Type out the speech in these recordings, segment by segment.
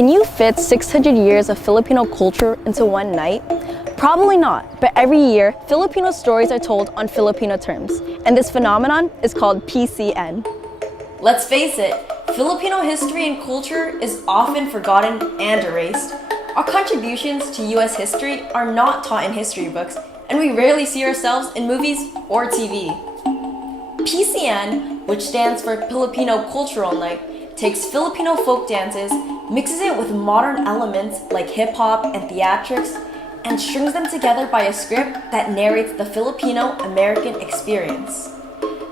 Can you fit 600 years of Filipino culture into one night? Probably not, but every year, Filipino stories are told on Filipino terms, and this phenomenon is called PCN. Let's face it, Filipino history and culture is often forgotten and erased. Our contributions to US history are not taught in history books, and we rarely see ourselves in movies or TV. PCN, which stands for Filipino Cultural Night, takes Filipino folk dances, mixes it with modern elements like hip-hop and theatrics, and strings them together by a script that narrates the Filipino-American experience.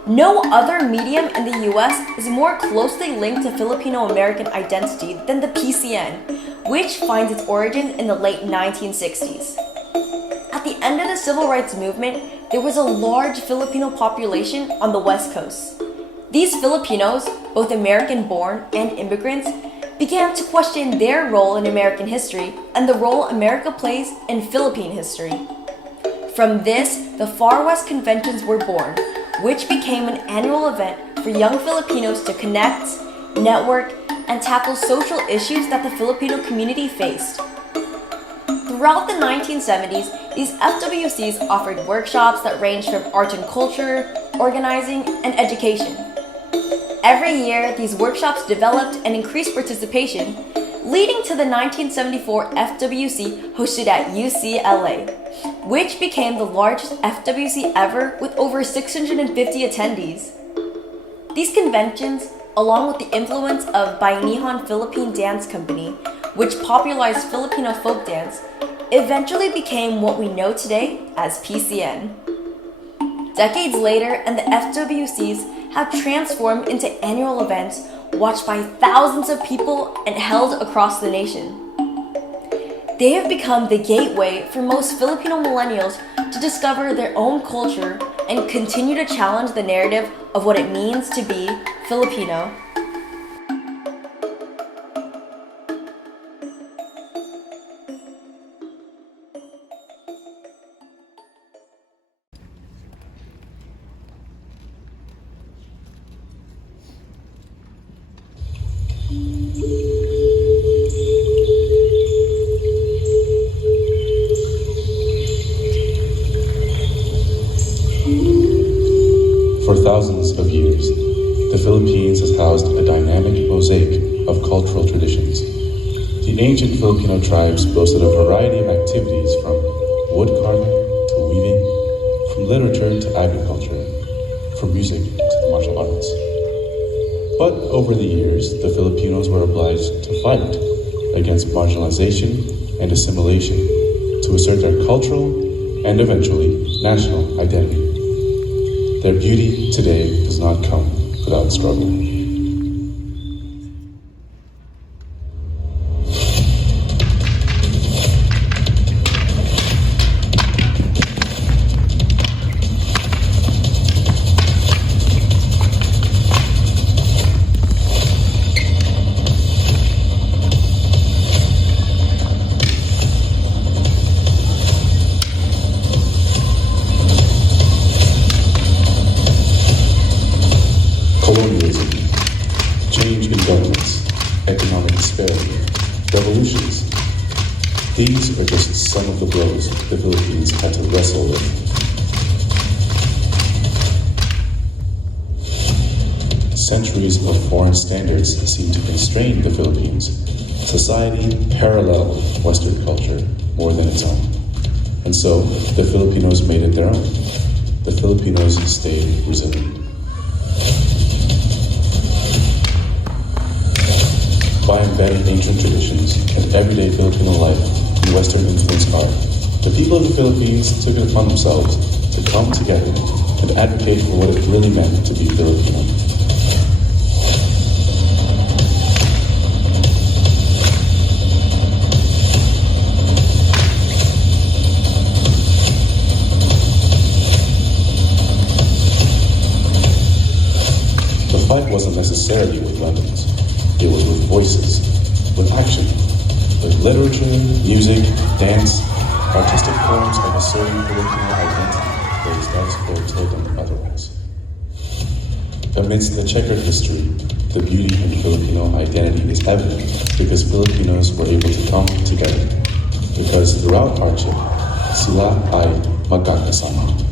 No other medium in the US is more closely linked to Filipino-American identity than the PCN, which finds its origin in the late 1960s. At the end of the Civil Rights Movement, there was a large Filipino population on the West Coast. These Filipinos, both American-born and immigrants, began to question their role in American history and the role America plays in Philippine history. From this, the Far West Conventions were born, which became an annual event for young Filipinos to connect, network, and tackle social issues that the Filipino community faced. Throughout the 1970s, these FWCs offered workshops that ranged from art and culture, organizing, and education. Every year, these workshops developed and increased participation, leading to the 1974 FWC hosted at UCLA, which became the largest FWC ever with over 650 attendees. These conventions, along with the influence of Bainihon Philippine Dance Company, which popularized Filipino folk dance, eventually became what we know today as PCN. Decades later, and the FWCs have transformed into annual events watched by thousands of people and held across the nation. They have become the gateway for most Filipino millennials to discover their own culture and continue to challenge the narrative of what it means to be Filipino. For thousands of years, the Philippines has housed a dynamic mosaic of cultural traditions. The ancient Filipino tribes boasted a variety of activities from wood carving to weaving, from literature to agriculture, from music to the martial arts. But over the years, the Filipinos were obliged to fight against marginalization and assimilation to assert their cultural and eventually national identity. Their beauty today does not come without struggle. Colonialism, change in governments, economic disparity, revolutions. These are just some of the blows the Philippines had to wrestle with. Centuries of foreign standards seem to constrain the Philippines. Society paralleled Western culture more than its own. And so, the Filipinos made it their own. The Filipinos stayed resilient. By embedding ancient traditions and everyday Filipino life in Western influenced art, the people of the Philippines took it upon themselves to come together and advocate for what it really meant to be Filipino. The fight wasn't necessarily with weapons. It was with voices, with action, with literature, music, dance, artistic forms of asserting Filipino identity where the status quo told them otherwise. Amidst the checkered history, The beauty in Filipino identity is evident because Filipinos were able to come together. Because throughout hardship, sila ay magkakasama.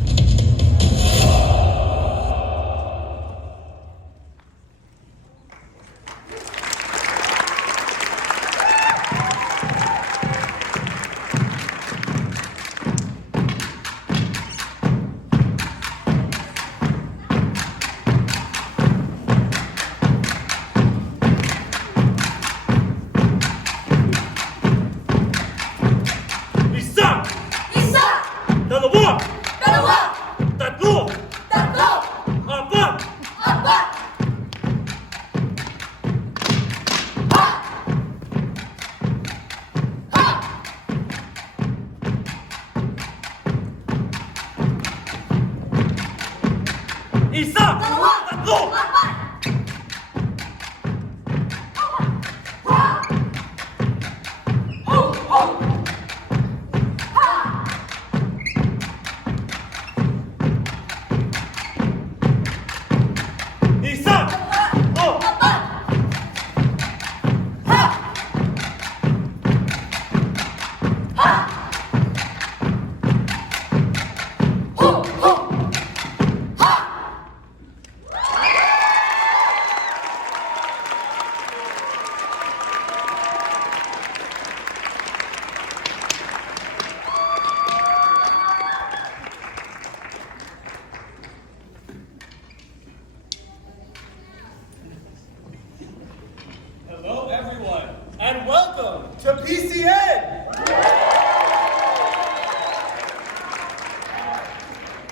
Hello, everyone, and welcome to PCN!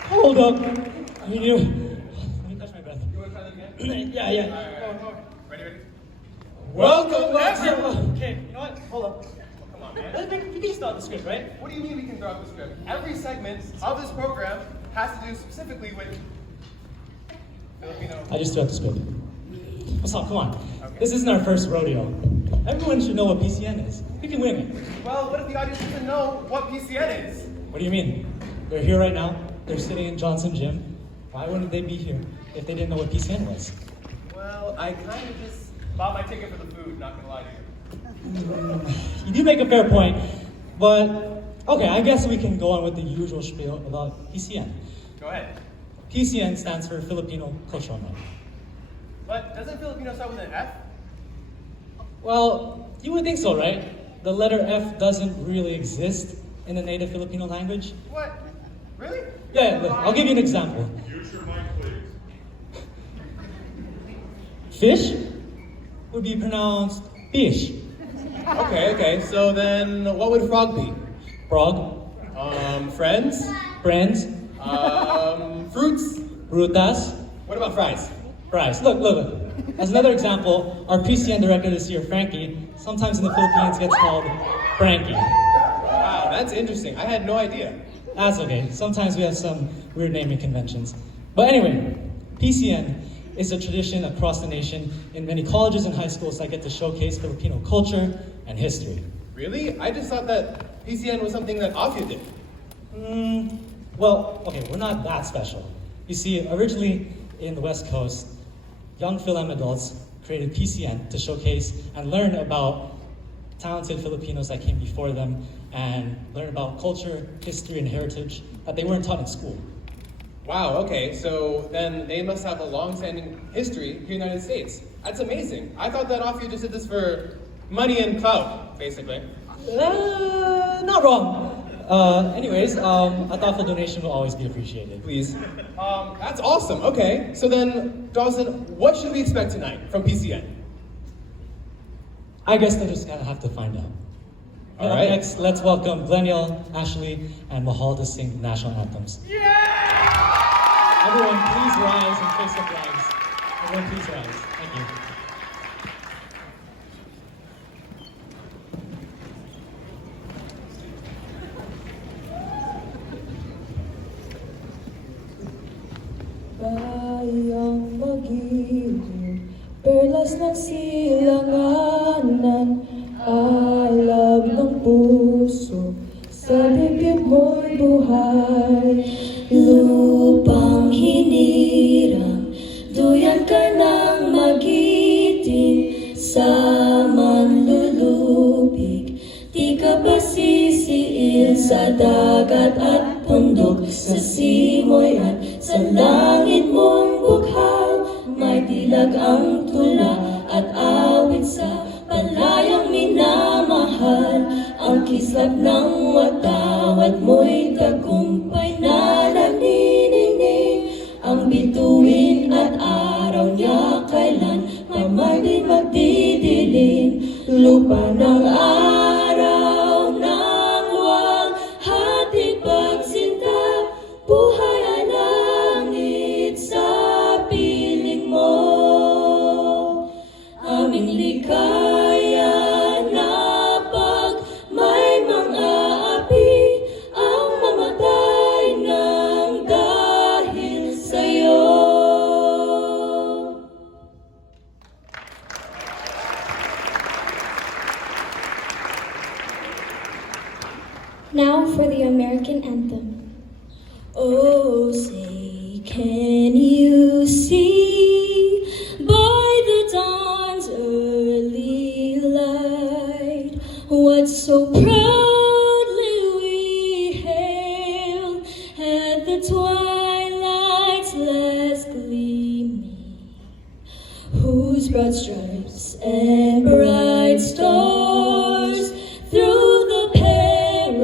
Hold up. Let me touch my breath. You want to try that again? Yeah. Ready? Welcome, everyone! Okay, you know what? Hold up. Come on, man. We can start the script, right? What do you mean we can throw out the script? Every segment of this program has to do specifically with Filipino. I just threw out the script. What's up? Come on. Okay. This isn't our first rodeo. Everyone should know what PCN is. We can win it. Well, what if the audience doesn't know what PCN is? What do you mean? They're here right now. They're sitting in Johnson Gym. Why wouldn't they be here if they didn't know what PCN was? Well, I kind of just bought my ticket for the food, not gonna lie to you. You do make a fair point, but okay, I guess we can go on with the usual spiel about PCN. Go ahead. PCN stands for Filipino Cultural Night. But doesn't Filipino start with an F? Well, you would think so, right? The letter F doesn't really exist in the native Filipino language. What? Really? Yeah, look, I'll give you an example. Use your mic, please. Fish would be pronounced fish. Okay, so then what would frog be? Frog, Friends? friends, Fruits? frutas, What about fries? fries. Look. As another example, our PCN director this year, Frankie, sometimes in the Philippines gets called Frankie. Wow, that's interesting. I had no idea. That's okay. Sometimes we have some weird naming conventions. But anyway, PCN is a tradition across the nation in many colleges and high schools that get to showcase Filipino culture and history. Really? I just thought that PCN was something that Afia did. Well, okay, we're not that special. You see, originally in the West Coast, young Phil-Am adults created PCN to showcase and learn about talented Filipinos that came before them and learn about culture, history, and heritage that they weren't taught in school. Wow, okay, so then they must have a long-standing history here in the United States. That's amazing. I thought that Afia just did this for money and clout, basically. Not wrong. Anyways, a thoughtful donation will always be appreciated. Please. That's awesome. Okay, so then, Dawson, what should we expect tonight from PCN? I guess they're just gonna have to find out. All Up right. Next, let's welcome Glenniel, Ashley, and Mahal to sing the national anthems. Yeah! Everyone, please rise and face the flags. Everyone, please rise. Thank you. Bayang mag-iwan, perlas ng silanganan, alab ng puso, sa bibig mo'y buhay. Lupang hinirang, duyan ka ng mag-iwan. sa dagat at bundok, sa simoy at sa langit mong bukhal. May dilag ang tula at awit sa palayang minamahal. Ang kislap ng watawat mo'y tagumpay na nanininig. Ang bituin at araw niya kailan magdidilim. Lupa ng araw ng luwag, hati pagsinta, buhay ay langit sa piling mo. Aming likaya na pag may mga api ang mamatay ng dahil sa'yo. Now for the American anthem. Oh, say, can you see by the dawn's early light what so proudly we hailed at the twilight's last gleaming, whose broad stripes and bright stars through the perilous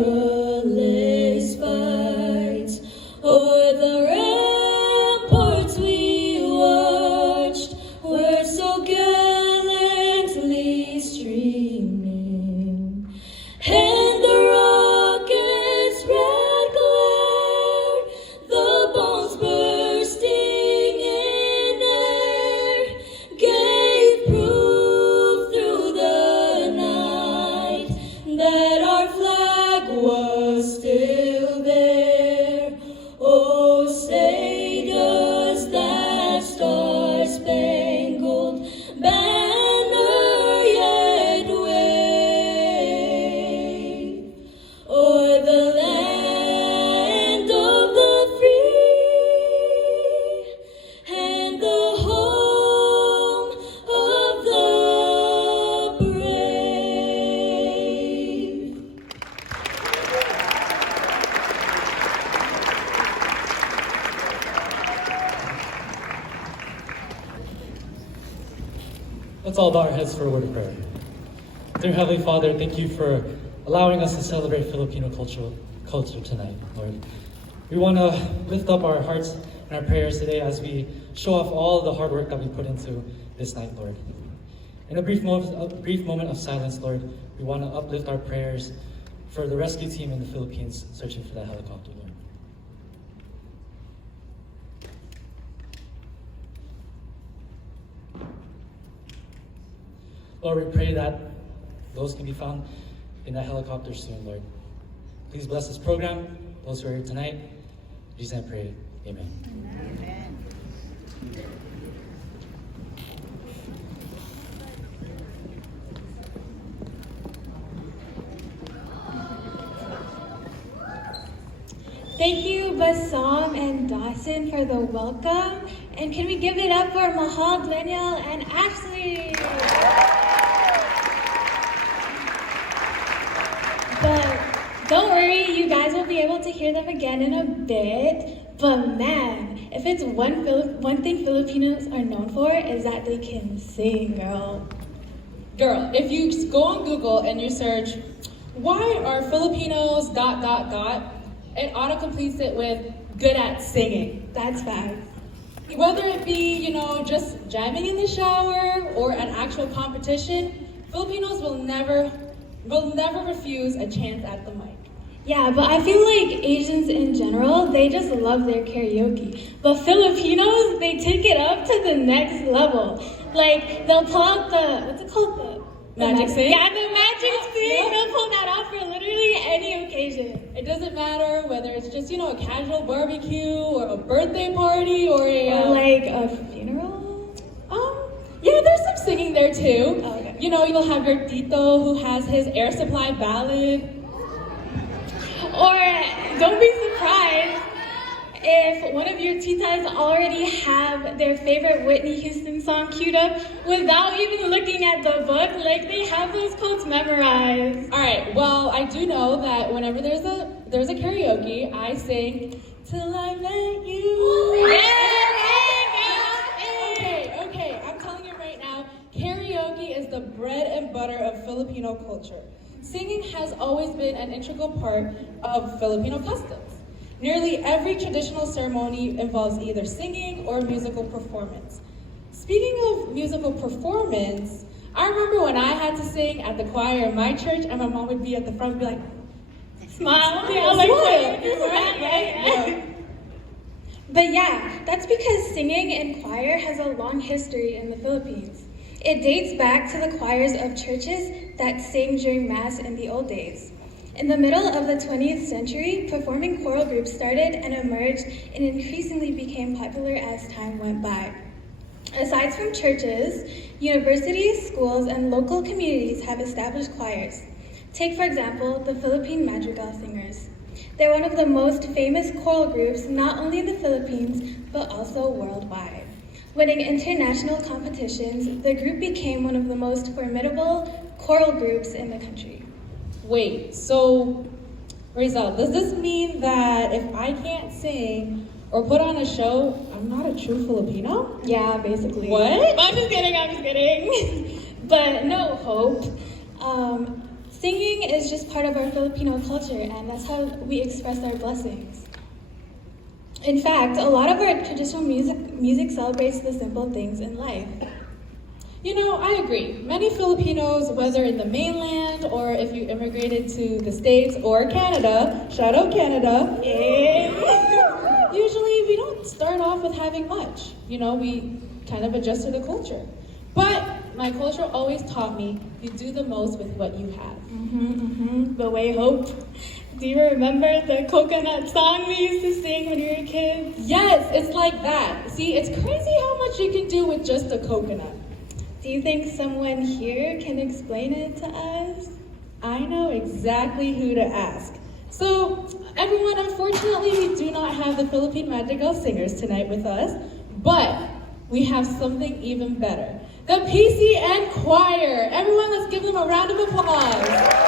fights o'er the ramparts we watched were so gallantly streaming, and the rocket's red glare, the bombs bursting in air, gave proof through the night that our flag was still there. Oh, say does that star-spangled banner yet wave o'er the land of the free and the home of the brave? Let's all bow our heads for a word of prayer. Dear Heavenly Father, thank you for allowing us to celebrate Filipino culture tonight, Lord. We want to lift up our hearts and our prayers today as we show off all the hard work that we put into this night, Lord. In a brief moment of silence, Lord, we want to uplift our prayers for the rescue team in the Philippines searching for that helicopter, Lord. Lord, we pray that those can be found in that helicopter soon, Lord. Please bless this program, those who are here tonight. In Jesus' name I pray, amen. Thank you, Bassam and Dawson, for the welcome. And can we give it up for Mahal, Daniel, and Ashley? But don't worry, you guys will be able to hear them again in a bit. But man, if it's one thing Filipinos are known for is that they can sing, girl. Girl, if you go on Google and you search, why are Filipinos ... it auto-completes it with good at singing. That's facts. Whether it be, just jamming in the shower or an actual competition, Filipinos will never refuse a chance at the mic. Yeah, but I feel like Asians in general, they just love their karaoke. But Filipinos, they take it up to the next level. Like, they'll pull out what's it called? Magic sing? Yeah, the magic sing. Yeah. They'll pull that off for literally any occasion. It doesn't matter whether it's just, a casual barbecue or a birthday party or Or like a funeral? Yeah, there's some singing there too. Oh, okay. You'll have your tito who has his air supply ballad. Or don't be surprised if one of your titas already have their favorite Whitney Houston song queued up without even looking at the book. Like, they have those quotes memorized. All right, well, I do know that whenever there's a there's a karaoke. I sang Till I Met You. Okay, I'm telling you right now, karaoke is the bread and butter of Filipino culture. Singing has always been an integral part of Filipino customs. Nearly every traditional ceremony involves either singing or musical performance. Speaking of musical performance, I remember when I had to sing at the choir in my church, and my mom would be at the front and be like, Smile. "Yeah, Like, right? But yeah, that's because singing in choir has a long history in the Philippines. It dates back to the choirs of churches that sang during Mass in the old days. In the middle of the 20th century, performing choral groups started and emerged and increasingly became popular as time went by. Aside from churches, universities, schools, and local communities have established choirs. Take, for example, the Philippine Madrigal Singers. They're one of the most famous choral groups not only in the Philippines, but also worldwide. Winning international competitions, the group became one of the most formidable choral groups in the country. Wait, so, Rizal, does this mean that if I can't sing or put on a show, I'm not a true Filipino? Yeah, basically. What? I'm just kidding. But no, Hope. Singing is just part of our Filipino culture, and that's how we express our blessings. In fact, a lot of our traditional music celebrates the simple things in life. You know, I agree. Many Filipinos, whether in the mainland or if you immigrated to the States or Canada, shout out Canada, usually we don't start off with having much. You know, we kind of adjust to the culture. But my culture always taught me you do the most with what you have. But wait, Hope, do you remember the coconut song we used to sing when we were kids? Yes, it's like that. See, it's crazy how much you can do with just a coconut. Do you think someone here can explain it to us? I know exactly who to ask. So, everyone, unfortunately, we do not have the Philippine Madrigal Singers tonight with us, but we have something even better. The PCN Choir. Everyone, let's give them a round of applause.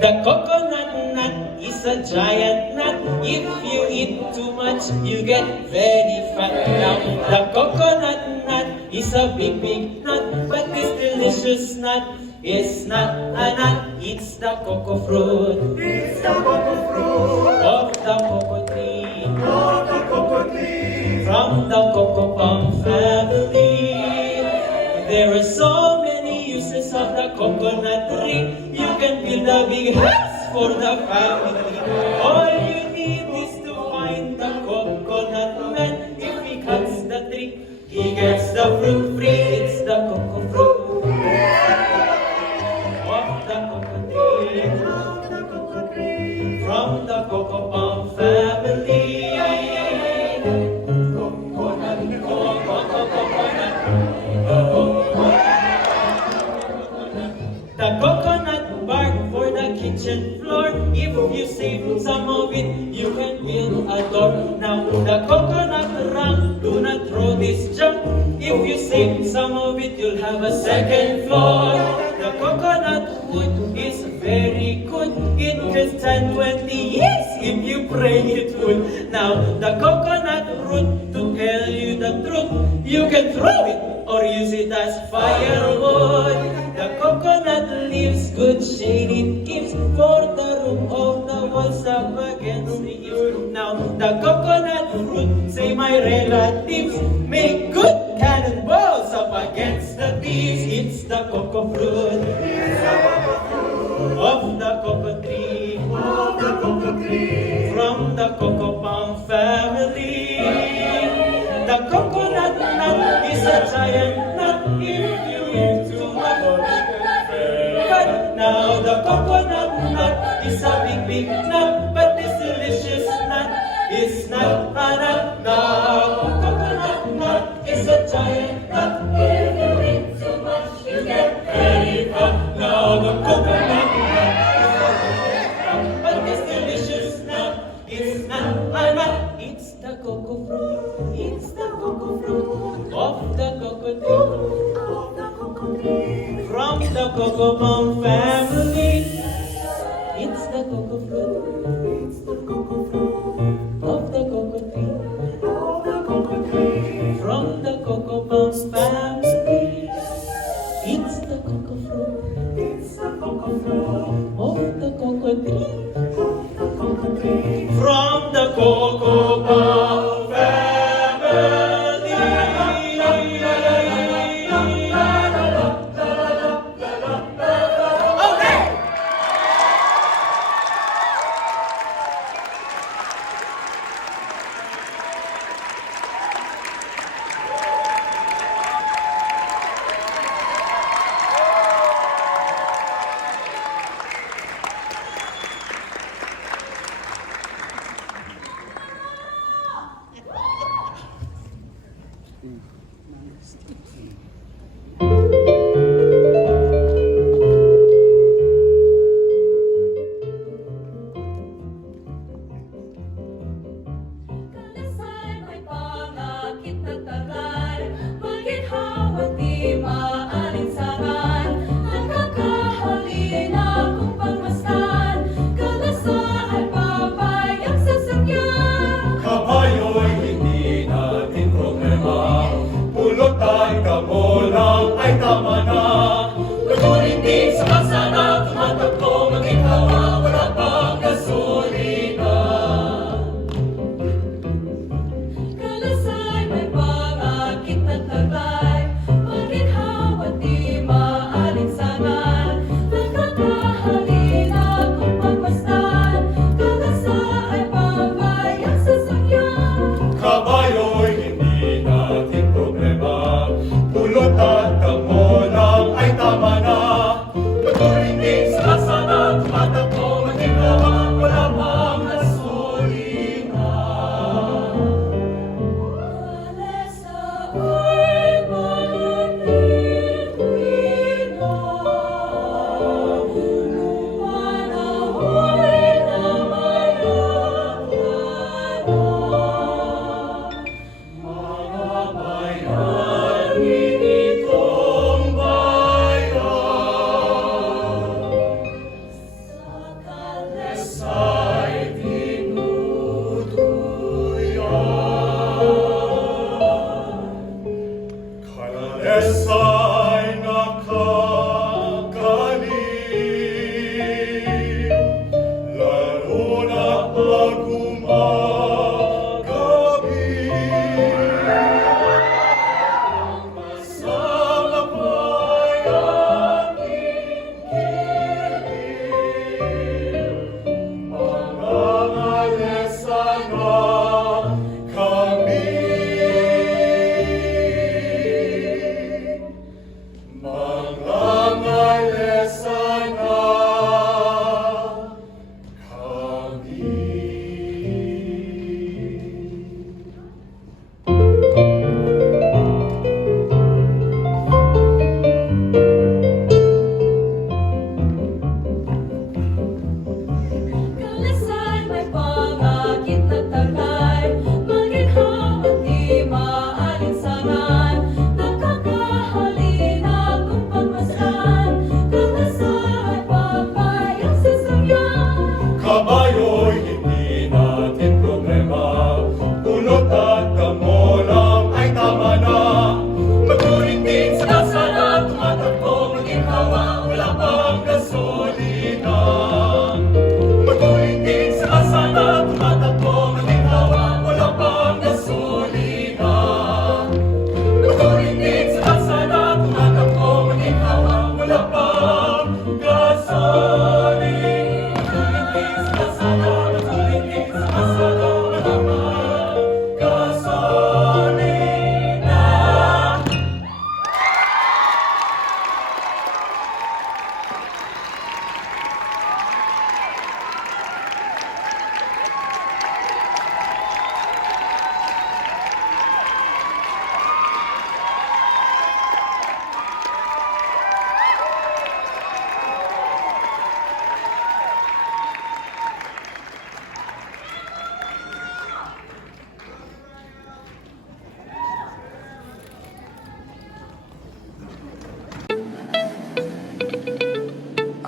The coconut nut is a giant nut. If you eat too much, you get very fat. Now, the coconut nut is a big, big nut, but this delicious nut is not a nut. It's the cocoa fruit. It's the cocoa fruit of the cocoa tree. Of the cocoa tree. From the cocoa palm family. There are so many uses of the coconut tree. You can build a big house for the family. All you need is to find the coconut man. If he cuts the tree, he gets the fruit free. It's the cocoa fruit of the cocoa tree. From the cocoa palm family. The coconut bark for the kitchen floor. If you save some of it, you can build a door. Now the coconut rank, do not throw this junk. If you save some of it, you'll have a second floor. The coconut wood is very good. It can stand 20 years if you pray it would. Now the coconut root, to tell you the truth, you can throw it or use it as firewood. The coconut leaves good shade it gives for the roof of the walls up against the eaves. Now the coconut fruit, say my relatives, make good cannonballs up against the thieves. It's the cocoa fruit of the cocoa tree, from the cocoa palm family. The coconut nut is a giant nut if you eat too much. But now the coconut nut is a big nut, but this delicious nut is not a nut. Now coconut nut is a giant nut. If you eat too much, you get very fat. Now the coconut nut is a delicious nut, but this delicious nut is not a nut. It's the cocoa fruit. It's the cocoa fruit of the cocoa tree, from the cocoa palm family. It's the cocoa fruit. It's the cocoa fruit of the cocoa tree, from the cocoa palm family. It's the cocoa fruit. It's the cocoa fruit of the cocoa tree, from the cocoa palm family.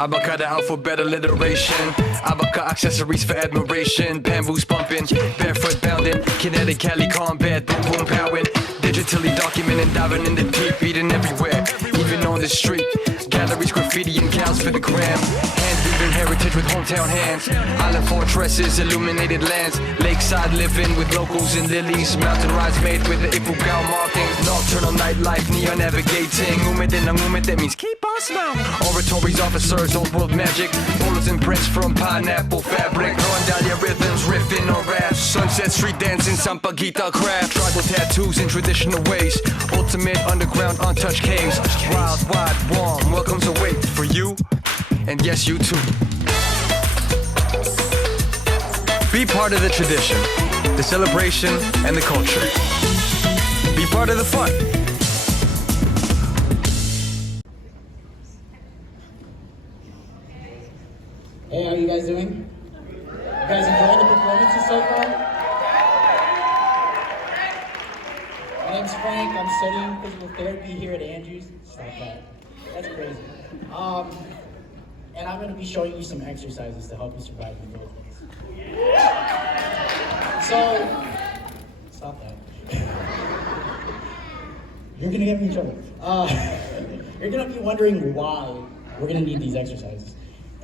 Abaca the alphabet alliteration. Abaca accessories for admiration. Bamboo's bumping, barefoot bounding. Kinetic Cali combat, boom boom powing. Digitally documenting, diving in the deep, eating everywhere, even on the street. Galleries, graffiti, and cows for the gram. Hand weaving heritage with hometown hands. Island fortresses, illuminated lands. Lakeside living with locals and lilies. Mountain rides made with the Ifugao markings. Nocturnal nightlife, neon navigating. Umid and umid, that means keep on smiling. Oratories, officers, old world magic. Boulders and prints from pineapple fabric. Rondalia rhythms, riffing on raps. Sunset street dancing, Sampaguita craft. Tribal tattoos in traditional ways. Ultimate underground untouched caves. Wild, wide, warm, welcomes await for you. And yes, you too. Be part of the tradition, the celebration, and the culture. Be part of the fun. Hey, how you guys doing? You guys enjoying the performances so far? My name's Frank. I'm studying physical therapy here at Andrews. Stop that. That's crazy. And I'm going to be showing you some exercises to help you survive the Philippines. So, stop that. You're going to get me in trouble. You're going to be wondering why we're going to need these exercises.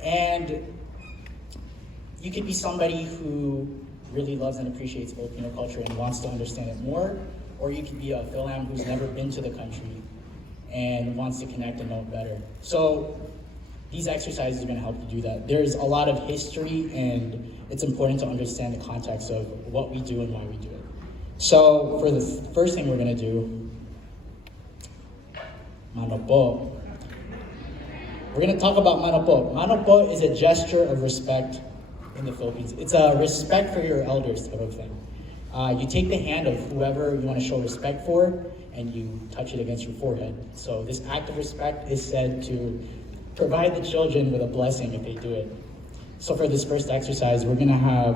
And you could be somebody who really loves and appreciates Filipino culture and wants to understand it more, or you could be a Philam who's never been to the country and wants to connect and know it better. So these exercises are going to help you do that. There's a lot of history, and it's important to understand the context of what we do and why we do it. So for the first thing we're going to do, mano po. We're going to talk about mano po. Mano po is a gesture of respect in the Philippines. It's a respect for your elders type of thing. You take the hand of whoever you want to show respect for, and you touch it against your forehead. So this act of respect is said to provide the children with a blessing if they do it. So for this first exercise, we're going to have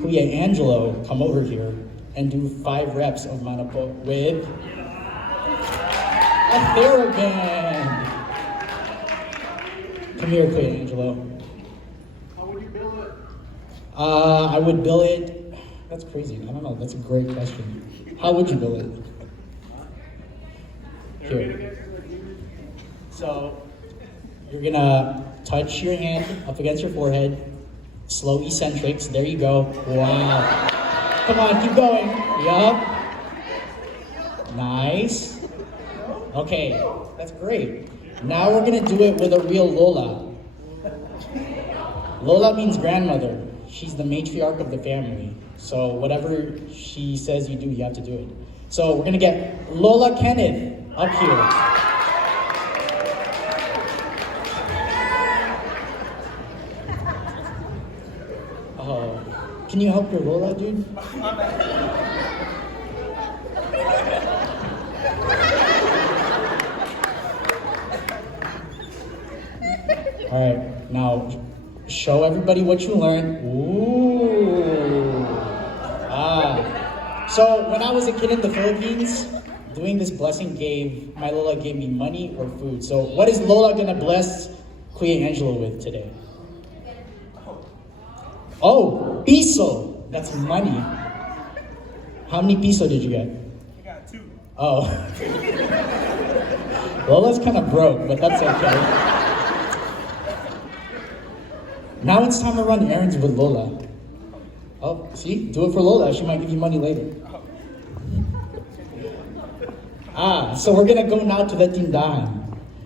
Kuya Angelo come over here and do 5 reps of mano po with a TheraBand. Come here, Kuya Angelo. How would you bill it? I would bill it. That's crazy. I don't know. That's a great question. How would you bill it? Here. So you're gonna touch your hand up against your forehead. Slow eccentrics. There you go. Wow. Come on, keep going. Yup. Nice. Okay, that's great. Now we're gonna do it with a real Lola. Lola means grandmother. She's the matriarch of the family. So whatever she says you do, you have to do it. So we're gonna get Lola Kenneth up here. Oh, can you help your Lola, dude? All right, now show everybody what you learned. Ooh. So when I was a kid in the Philippines, doing this blessing my Lola gave me money or food. So what is Lola gonna bless Kuya Angelo with today? Oh, piso. That's money. How many piso did you get? I got 2. Oh. Lola's kind of broke, but that's okay. Now it's time to run errands with Lola. Oh, see? Do it for Lola. She might give you money later. So we're gonna go now to the tindahan.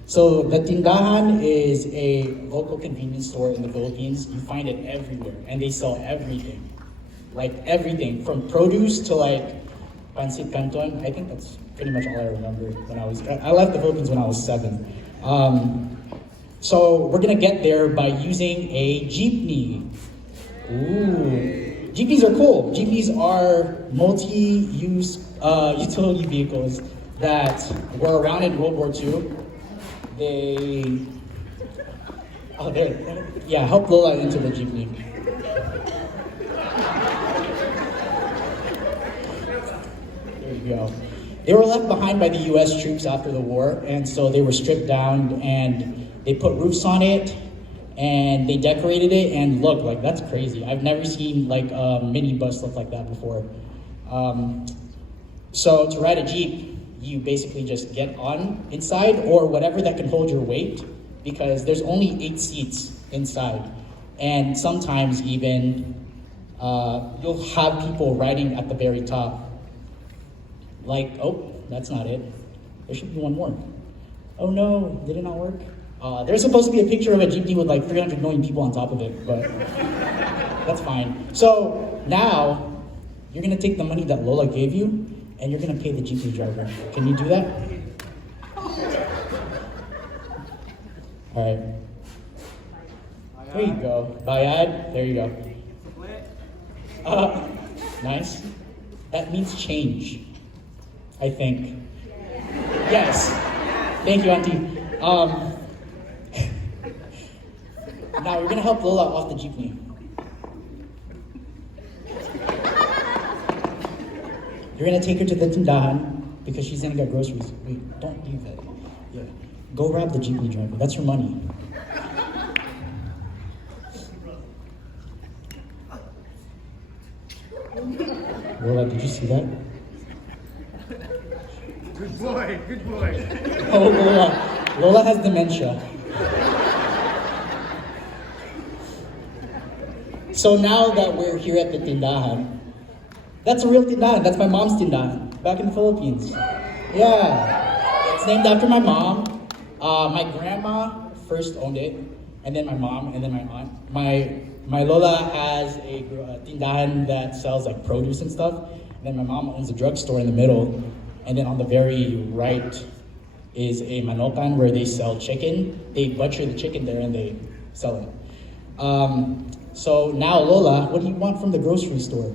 So the tindahan is a local convenience store in the Philippines. You find it everywhere, and they sell everything. Like everything, from produce to like pancit canton. I think that's pretty much all I remember when I left the Philippines when I was 7. So we're gonna get there by using a jeepney. Ooh, jeepneys are cool. Jeepneys are multi-use utility vehicles that were around in World War II. Help Lola into the jeepney. There you go. They were left behind by the US troops after the war, and so they were stripped down and they put roofs on it and they decorated it, and look, like that's crazy. I've never seen like a minibus look like that before. So to ride a Jeep, you basically just get on inside or whatever that can hold your weight, because there's only 8 seats inside. And sometimes even you'll have people riding at the very top. Like, oh, that's not it. There should be one more. Oh no, did it not work? There's supposed to be a picture of a jeepney with like 300 million people on top of it, but that's fine. So now you're gonna take the money that Lola gave you and you're gonna pay the jeepney driver. Can you do that? All right. There you go. Bayad, there you go. Nice. That means change, I think. Yes. Thank you, Auntie. Now we're gonna help Lola off the jeepney. You're gonna take her to the tindahan because she's gonna get groceries. Wait, don't leave that. Yeah. Go rob the jeepney driver. That's your money. Lola, did you see that? Good boy, good boy. Oh, Lola. Lola has dementia. So now that we're here at the tindahan, that's a real tindahan. That's my mom's tindahan back in the Philippines. Yeah, it's named after my mom. My grandma first owned it, and then my mom, and then my aunt. My Lola has a tindahan that sells like produce and stuff. And then my mom owns a drugstore in the middle, and then on the very right is a manokan where they sell chicken. They butcher the chicken there and they sell it. So now, Lola, what do you want from the grocery store?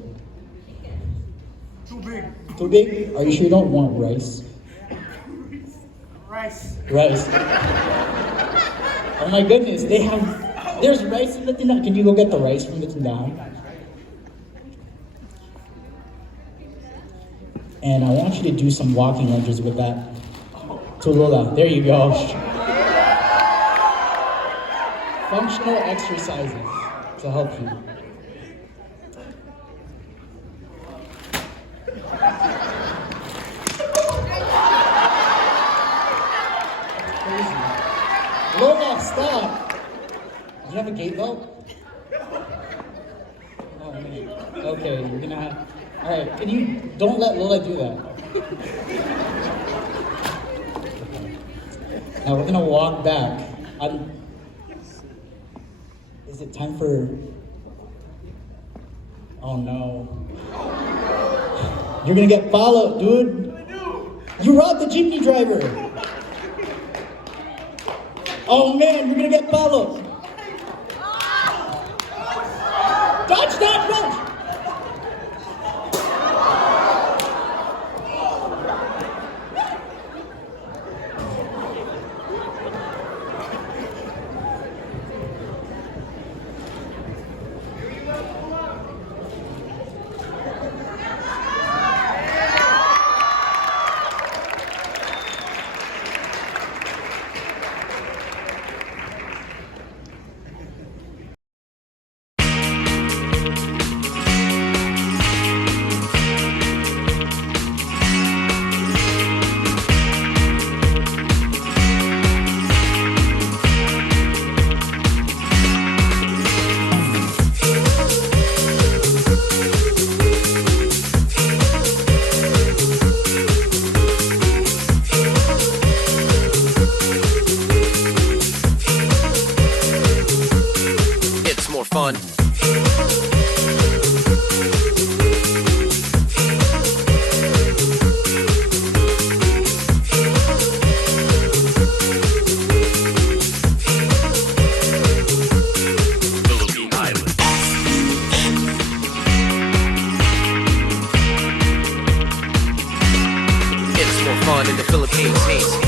Too big. Too big? Are you sure you don't want rice? Rice. Rice. Oh my goodness, there's rice in the tindahan. Can you go get the rice from the tindahan? And I want you to do some walking lunges with that to Lola. There you go. Functional exercises to help you. Crazy. Lola, stop. Do you have a gate belt? Oh man. Okay, you're gonna have. All right, don't let Lola do that. Now we're gonna walk back. Is it time for? Oh no. You're gonna get followed, dude. You robbed the jeepney driver. Oh man, you're gonna get followed. Dodge, dodge, dodge. fun. It's more fun in the Philippines.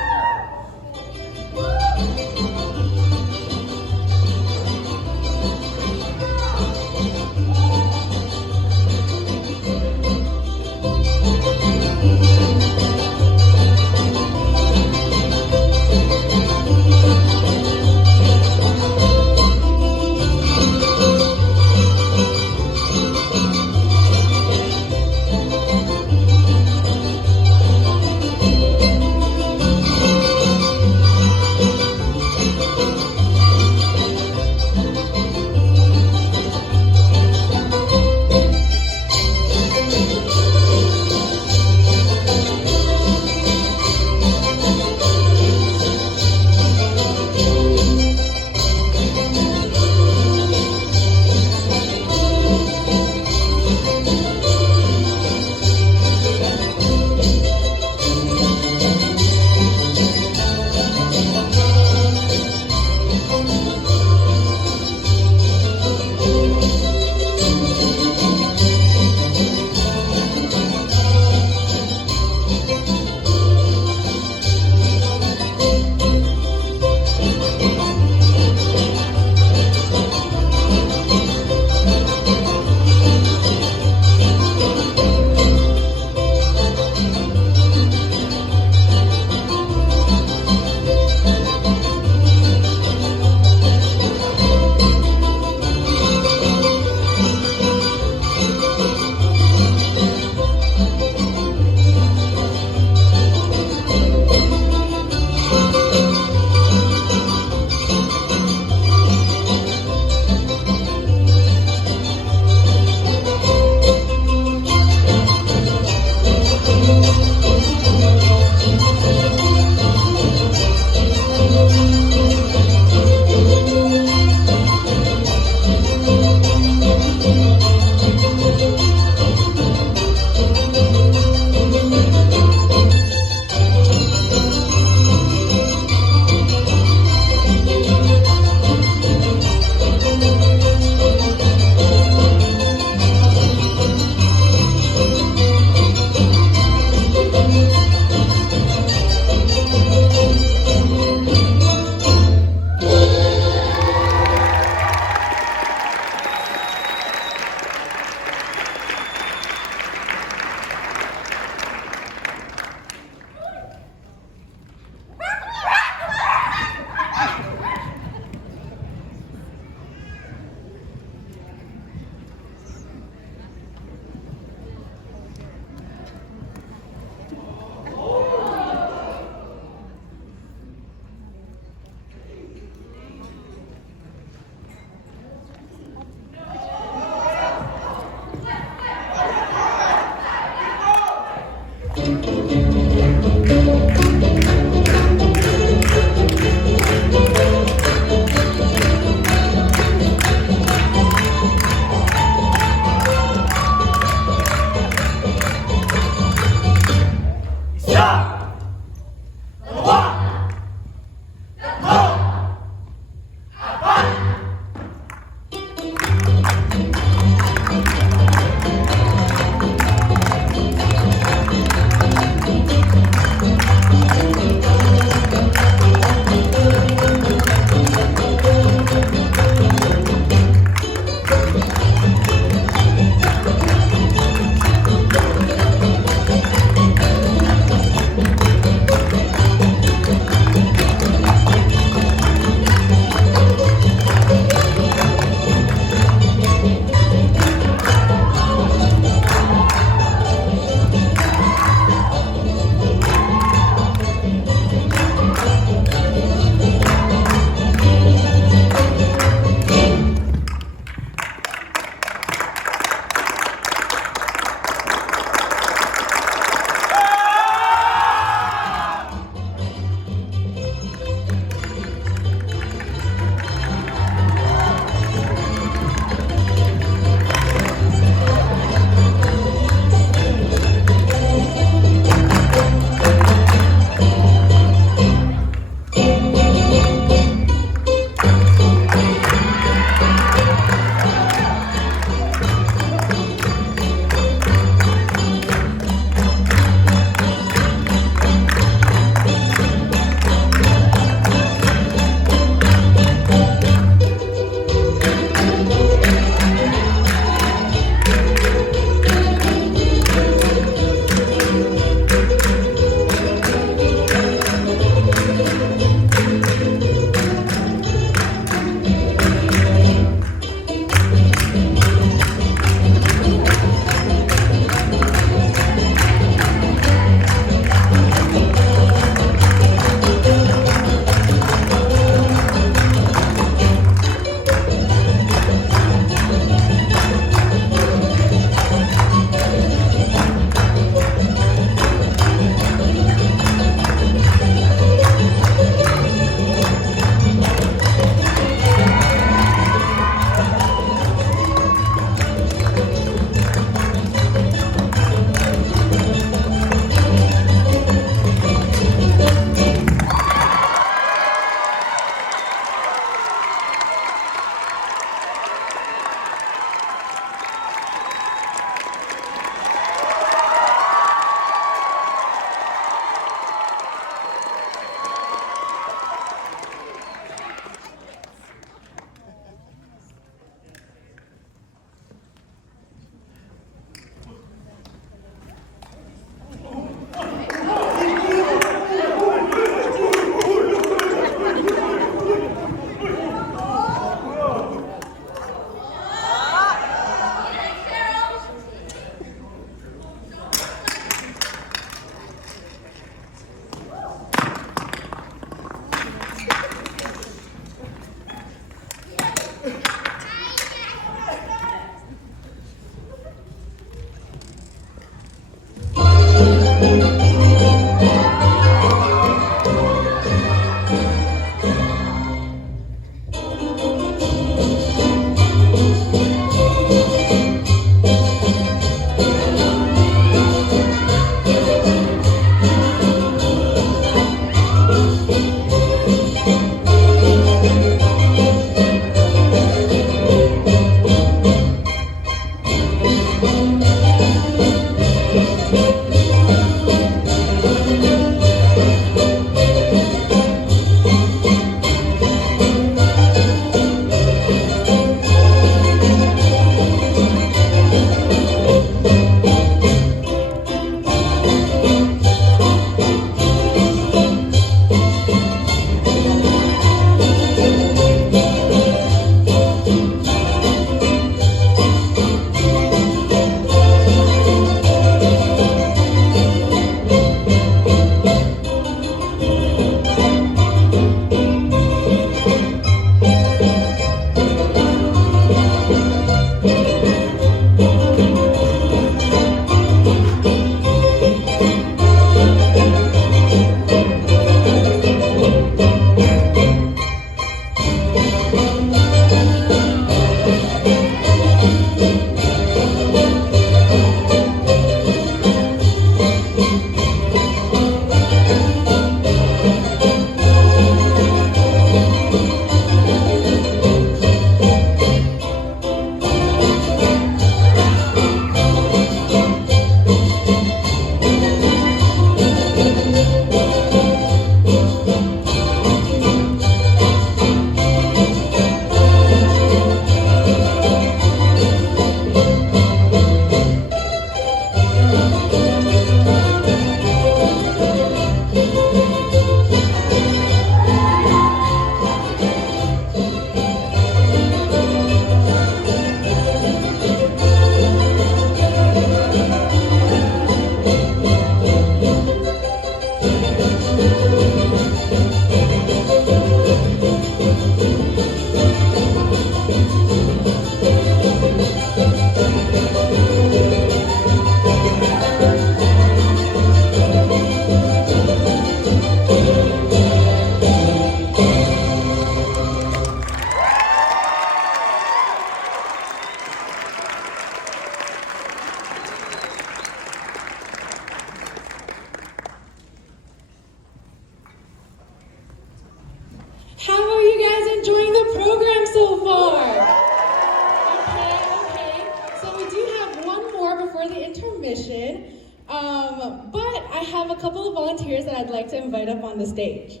for the intermission. But I have a couple of volunteers that I'd like to invite up on the stage.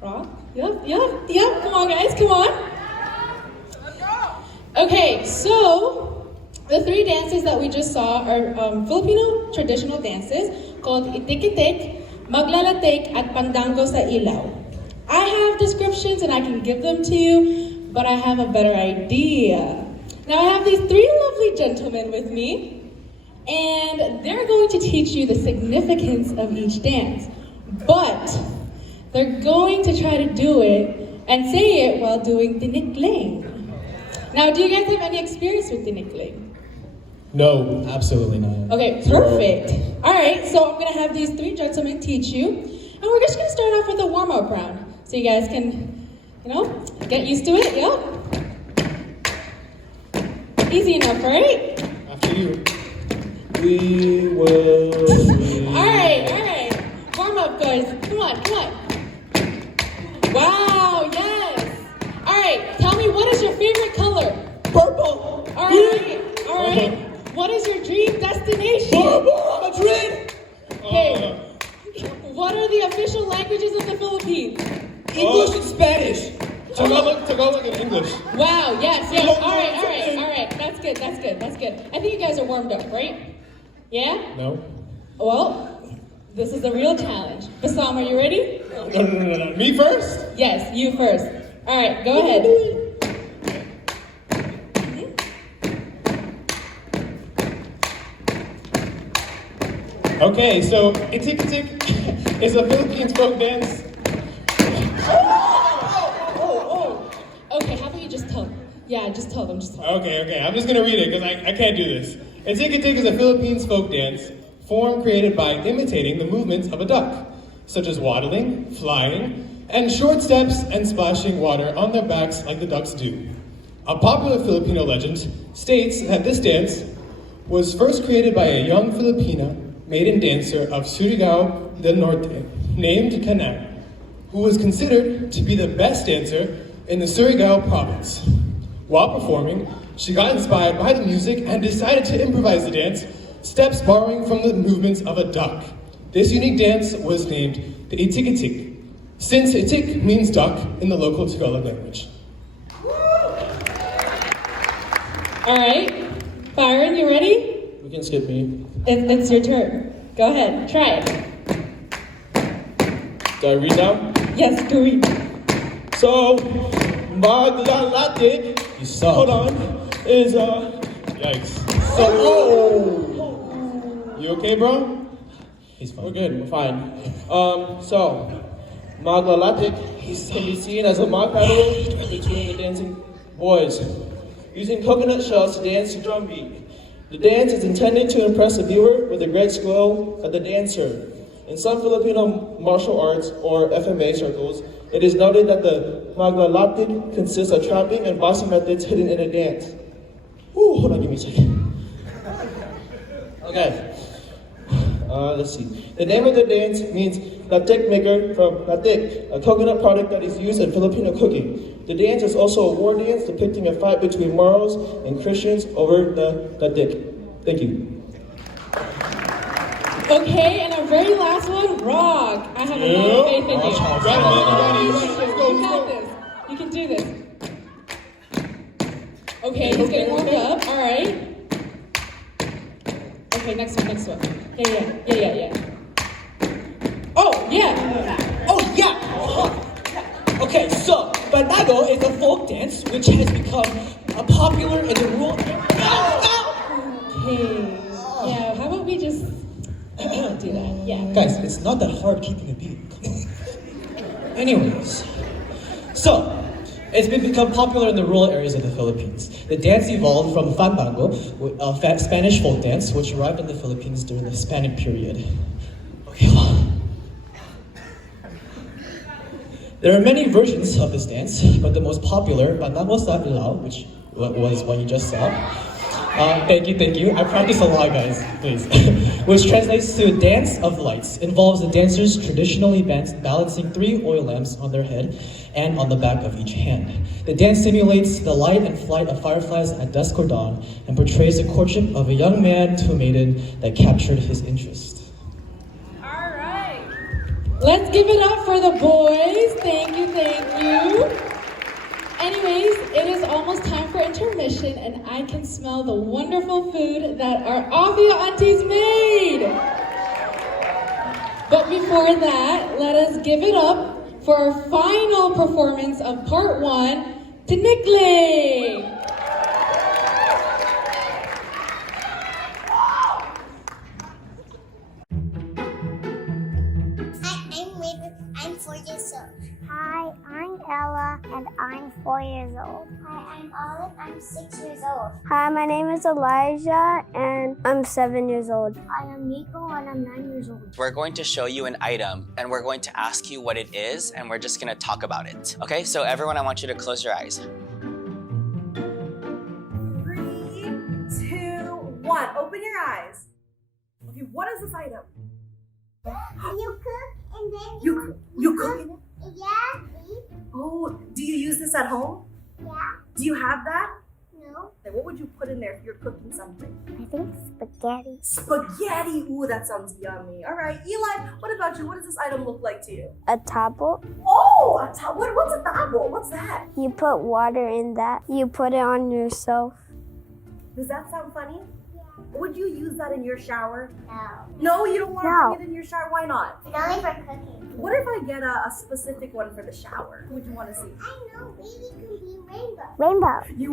Rob? Yep. Come on, guys, come on. Okay, so the three dances that we just saw are Filipino traditional dances called Itik-Itik, Maglalatik, at Pandango sa Ilaw. I have descriptions and I can give them to you, but I have a better idea. Now I have these three lovely gentlemen with me, and they're going to teach you the significance of each dance. But they're going to try to do it and say it while doing tinikling. Now, do you guys have any experience with tinikling? No, absolutely not. Okay, perfect. All right, so I'm gonna have these three gentlemen teach you, and we're just gonna start off with a warm-up round, so you guys can, get used to it. Yep. Easy enough, right? After you. We will. All right. Warm up, guys. Come on. Wow, yes. All right, tell me, what is your favorite color? Purple. All right. What is your dream destination? Bora, Madrid. Okay. What are the official languages of the Philippines? English and Spanish. Tagalog and English. Wow, yes. All right. That's good. I think you guys are warmed up, right? Yeah? No. Well, this is a real challenge. Bassam, are you ready? No. Me first? Yes, you first. All right, go ahead. Okay, so Itik-Itik is a Philippines folk dance. Okay, how about you just tell them? Yeah, just tell them. Okay, I'm just gonna read it because I can't do this. Itik-Itik is a Philippines folk dance form created by imitating the movements of a duck, such as waddling, flying, and short steps and splashing water on their backs like the ducks do. A popular Filipino legend states that this dance was first created by a young Filipina maiden dancer of Surigao del Norte named Kanang, who was considered to be the best dancer in the Surigao province. While performing, she got inspired by the music and decided to improvise the dance, steps borrowing from the movements of a duck. This unique dance was named the Itik-Itik, since itik means duck in the local Tagalog language. All right, Byron, you ready? You can skip me. It's your turn. Go ahead, try it. Do I read now? Yes, go read. So, Maglalatik. You suck. Hold on. Is yikes. So, You okay, bro? He's fine. we're good. We're fine. So, Maglalatik can be seen as a mock battle between the dancing boys, using coconut shells to dance to drum beat. The dance is intended to impress the viewer with the great skill of the dancer. In some Filipino martial arts or FMA circles, it is noted that the Maglalatik consists of trapping and boxing methods hidden in a dance. Ooh, hold on, give me a second. Okay. Let's see. The name of the dance means latik maker from latik, a coconut product that is used in Filipino cooking. The dance is also a war dance depicting a fight between Moros and Christians over the latik. Thank you. Okay, and our very last one, Rock. I have a lot of faith in you. You got this. You can do this. Okay, he's getting warmed up. All right. Okay, next one. Yeah. Oh, yeah. Okay, so Bandago is a folk dance which has become popular in the rural. Okay. Yeah, how about we just do that? Yeah. Guys, it's not that hard keeping a beat. Anyways, so it's become popular in the rural areas of the Philippines. The dance evolved from fandango, a Spanish folk dance, which arrived in the Philippines during the Hispanic period. Okay, there are many versions of this dance, but the most popular, Pandango sa Ilaw, which was what you just saw, Thank you. I practice a lot, guys, please. Which translates to Dance of Lights. Involves the dancers traditionally balancing 3 oil lamps on their head and on the back of each hand. The dance simulates the light and flight of fireflies at dusk or dawn and portrays the courtship of a young man to a maiden that captured his interest. All right. Let's give it up for the boys. Thank you, thank you. Anyways, it is almost time for intermission, and I can smell the wonderful food that our Afia aunties made. But before that, let us give it up for our final performance of part 1, Tinikling. I'm 4 years old. Hi, I'm Ella, and I'm 4 years old. Hi, I'm Olive. I'm 6 years old. Hi, my name is Elijah, and I'm 7 years old. Hi, I'm Nico, and I'm 9 years old. We're going to show you an item, and we're going to ask you what it is, and we're just going to talk about it. Okay, so everyone, I want you to close your eyes. 3, 2, 1. Open your eyes. Okay, what is this item? You cook, and then You cook in it? Yeah. Oh, do you use this at home? Yeah. Do you have that? No. Okay, what would you put in there if you're cooking something? I think spaghetti. Spaghetti! Ooh, that sounds yummy. All right, Eli, what about you? What does this item look like to you? A tabo. Oh, what's a tabo? What's that? You put water in that. You put it on yourself. Does that sound funny? Would you use that in your shower? No. No, you don't want to No. bring it in your shower? Why not? It's only for cooking. What if I get a specific one for the shower? What would you want to see? I know, baby could be rainbow. Rainbow. You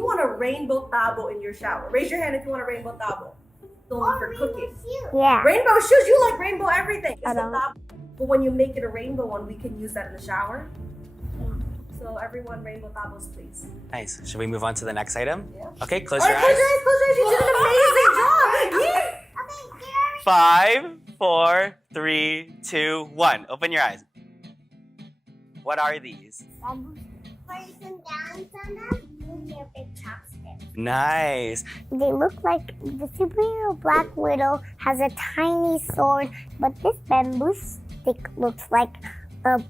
want a rainbow tabo in your shower. Raise your hand if you want a rainbow tabo. It's only for cooking. Shoes. Yeah. Rainbow shoes, you like rainbow everything. It's I the don't. tabo. But when you make it a rainbow one, we can use that in the shower. So everyone, rainbow tabos, please. Nice. Should we move on to the next item? Yeah. Okay, close All your right, eyes. close your eyes. You did an amazing job. Yeah. 5, 4, 3, 2, 1. Open your eyes. What are these? Person down on them, move your big chopstick. Nice. They look like the superhero Black Widow has a tiny sword, but this bamboo stick looks like a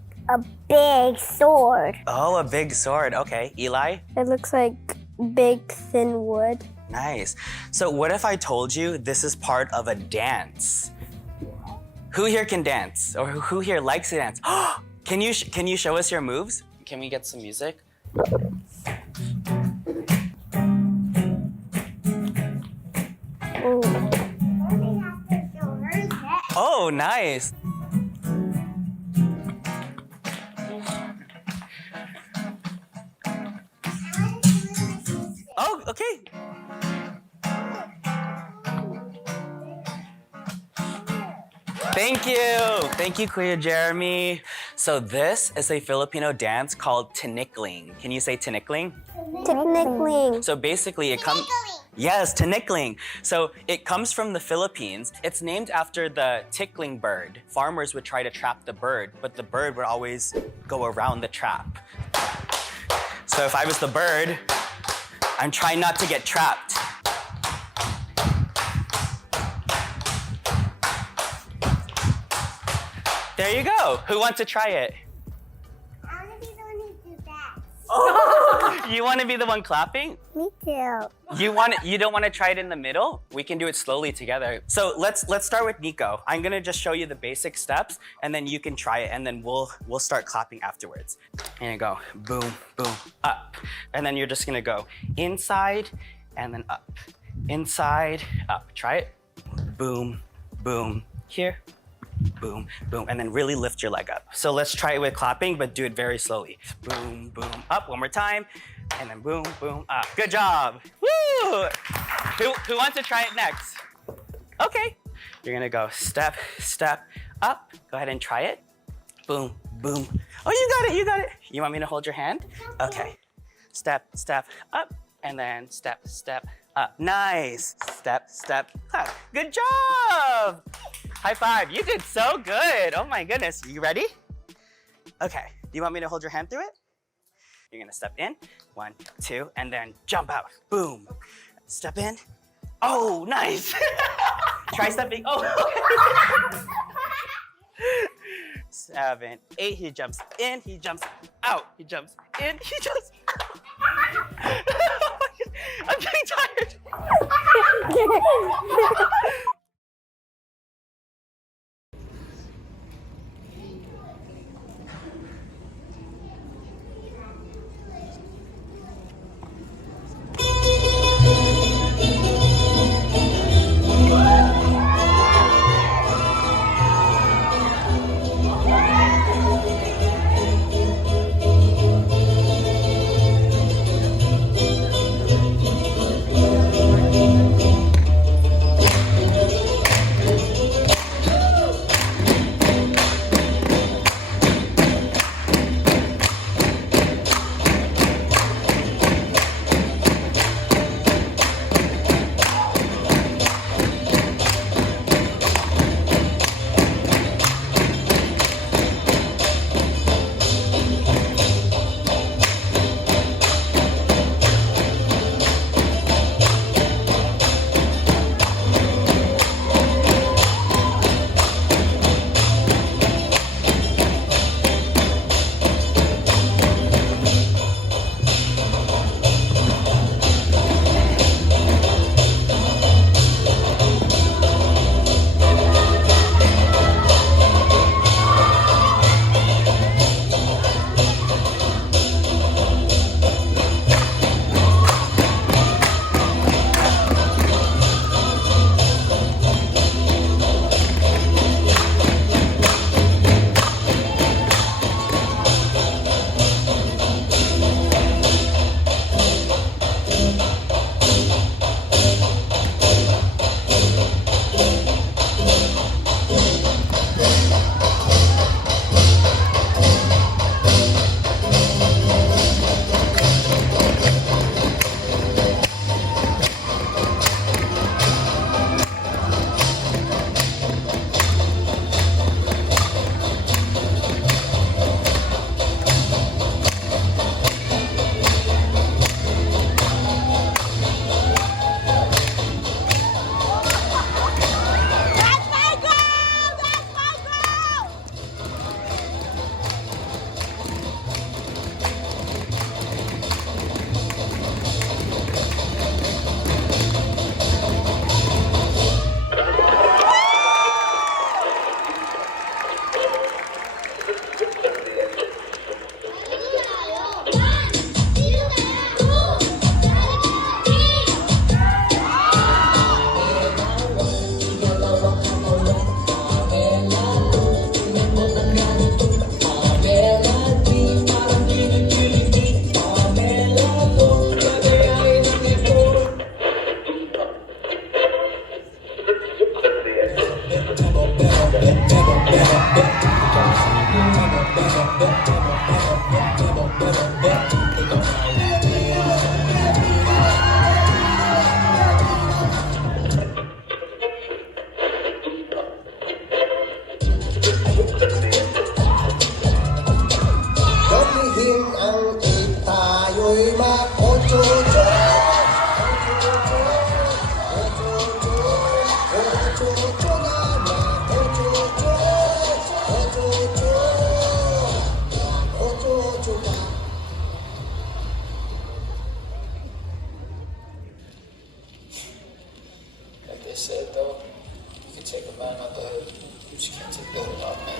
big sword. Oh, a big sword. Okay, Eli? It looks like big, thin wood. Nice. So what if I told you this is part of a dance? Who here can dance? Or who here likes to dance? Can you show us your moves? Can we get some music? Oh, nice. Oh, okay. Thank you. Thank you, Kuya Jeremy. So this is a Filipino dance called tinikling. Can you say tinikling? Tinikling. So basically it comes... Yes, tinikling. So it comes from the Philippines. It's named after the tickling bird. Farmers would try to trap the bird, but the bird would always go around the trap. So if I was the bird, I'm trying not to get trapped. There you go. Who wants to try it? I want to be the one who does that. Oh, you want to be the one clapping? Me too. You don't want to try it in the middle? We can do it slowly together. So let's start with Nico. I'm gonna just show you the basic steps, and then you can try it, and then we'll start clapping afterwards. Here you go. Boom, boom, up, and then you're just gonna go inside, and then up, inside, up. Try it. Boom, boom. Here. Boom, boom, and then really lift your leg up. So let's try it with clapping, but do it very slowly. Boom, boom, up, one more time, and then boom, boom, up. Good job. Woo! Who wants to try it next? Okay. You're gonna go step, step, up. Go ahead and try it. Boom, boom. Oh, you got it. You want me to hold your hand? Okay. Step, step, up, and then step, step, up. Nice. Step, step, up. Good job. High five. You did so good. Oh my goodness. You ready? Okay. Do you want me to hold your hand through it? You're gonna step in. 1, 2, and then jump out. Boom. Step in. Oh, nice. Try stepping. Oh. 7, 8. He jumps in. He jumps out. He jumps in. He jumps out. I'm getting tired. Like they said though, you can take a man out the hood, you just can't take the hood out, man.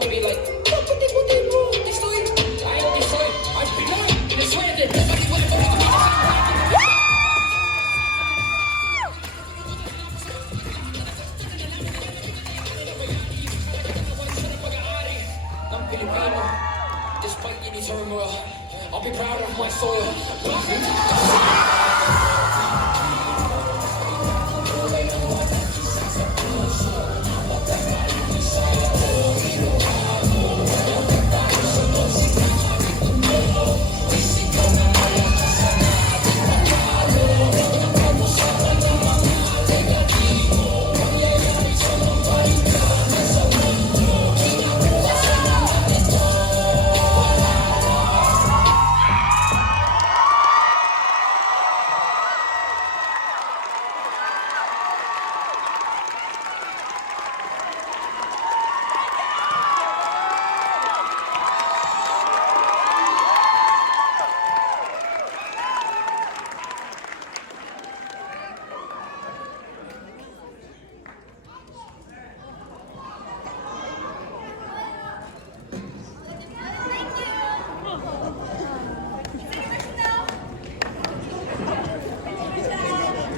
go be like, "What they bro? They soy, I soy, I be like, they swear that everybody will I'm Filipino, despite any turmoil, I'll be proud of my soil.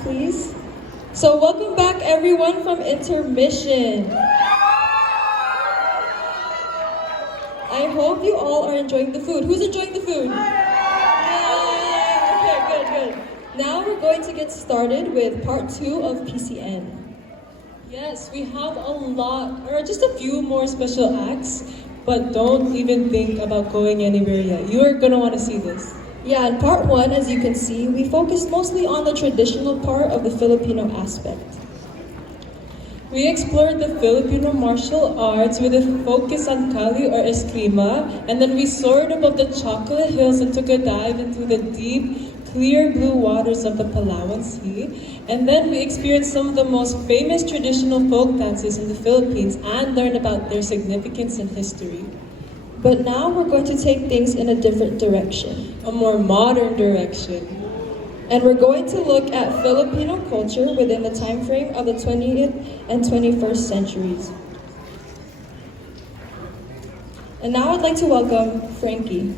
Please. So welcome back everyone from intermission. I hope you all are enjoying the food. Who's enjoying the food? Yay! Okay, good. Now we're going to get started with part 2 of PCN. Yes, we have a lot, or just a few more special acts, but don't even think about going anywhere yet. You are gonna want to see this. Yeah, in part 1, as you can see, we focused mostly on the traditional part of the Filipino aspect. We explored the Filipino martial arts with a focus on Kali or Eskrima, and then we soared above the chocolate hills and took a dive into the deep, clear blue waters of the Palawan Sea. And then we experienced some of the most famous traditional folk dances in the Philippines and learned about their significance and history. But now we're going to take things in a different direction. A more modern direction. And we're going to look at Filipino culture within the time frame of the 20th and 21st centuries. And now I'd like to welcome Frankie.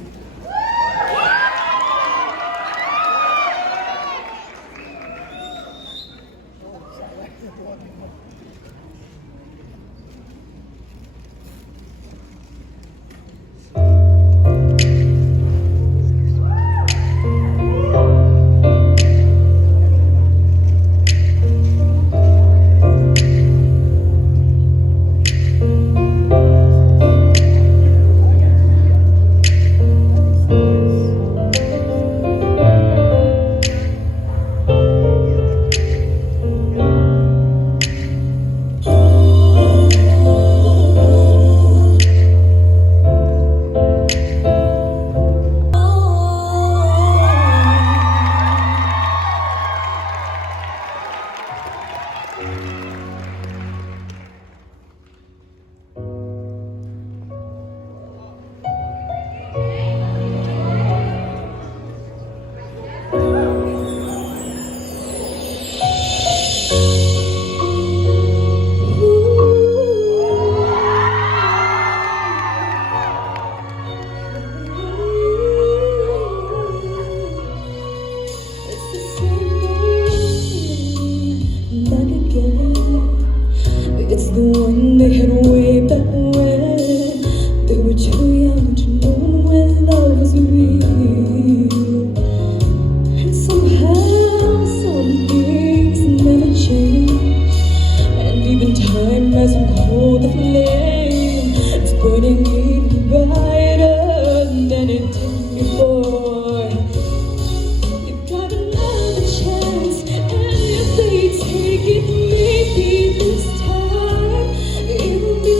It's the one they had way back when they were too young to know when love was real. And somehow some things never change, and even time hasn't cooled the flame. It's burning even brighter than it did before. You've got another chance, and if they take it, maybe this time it will be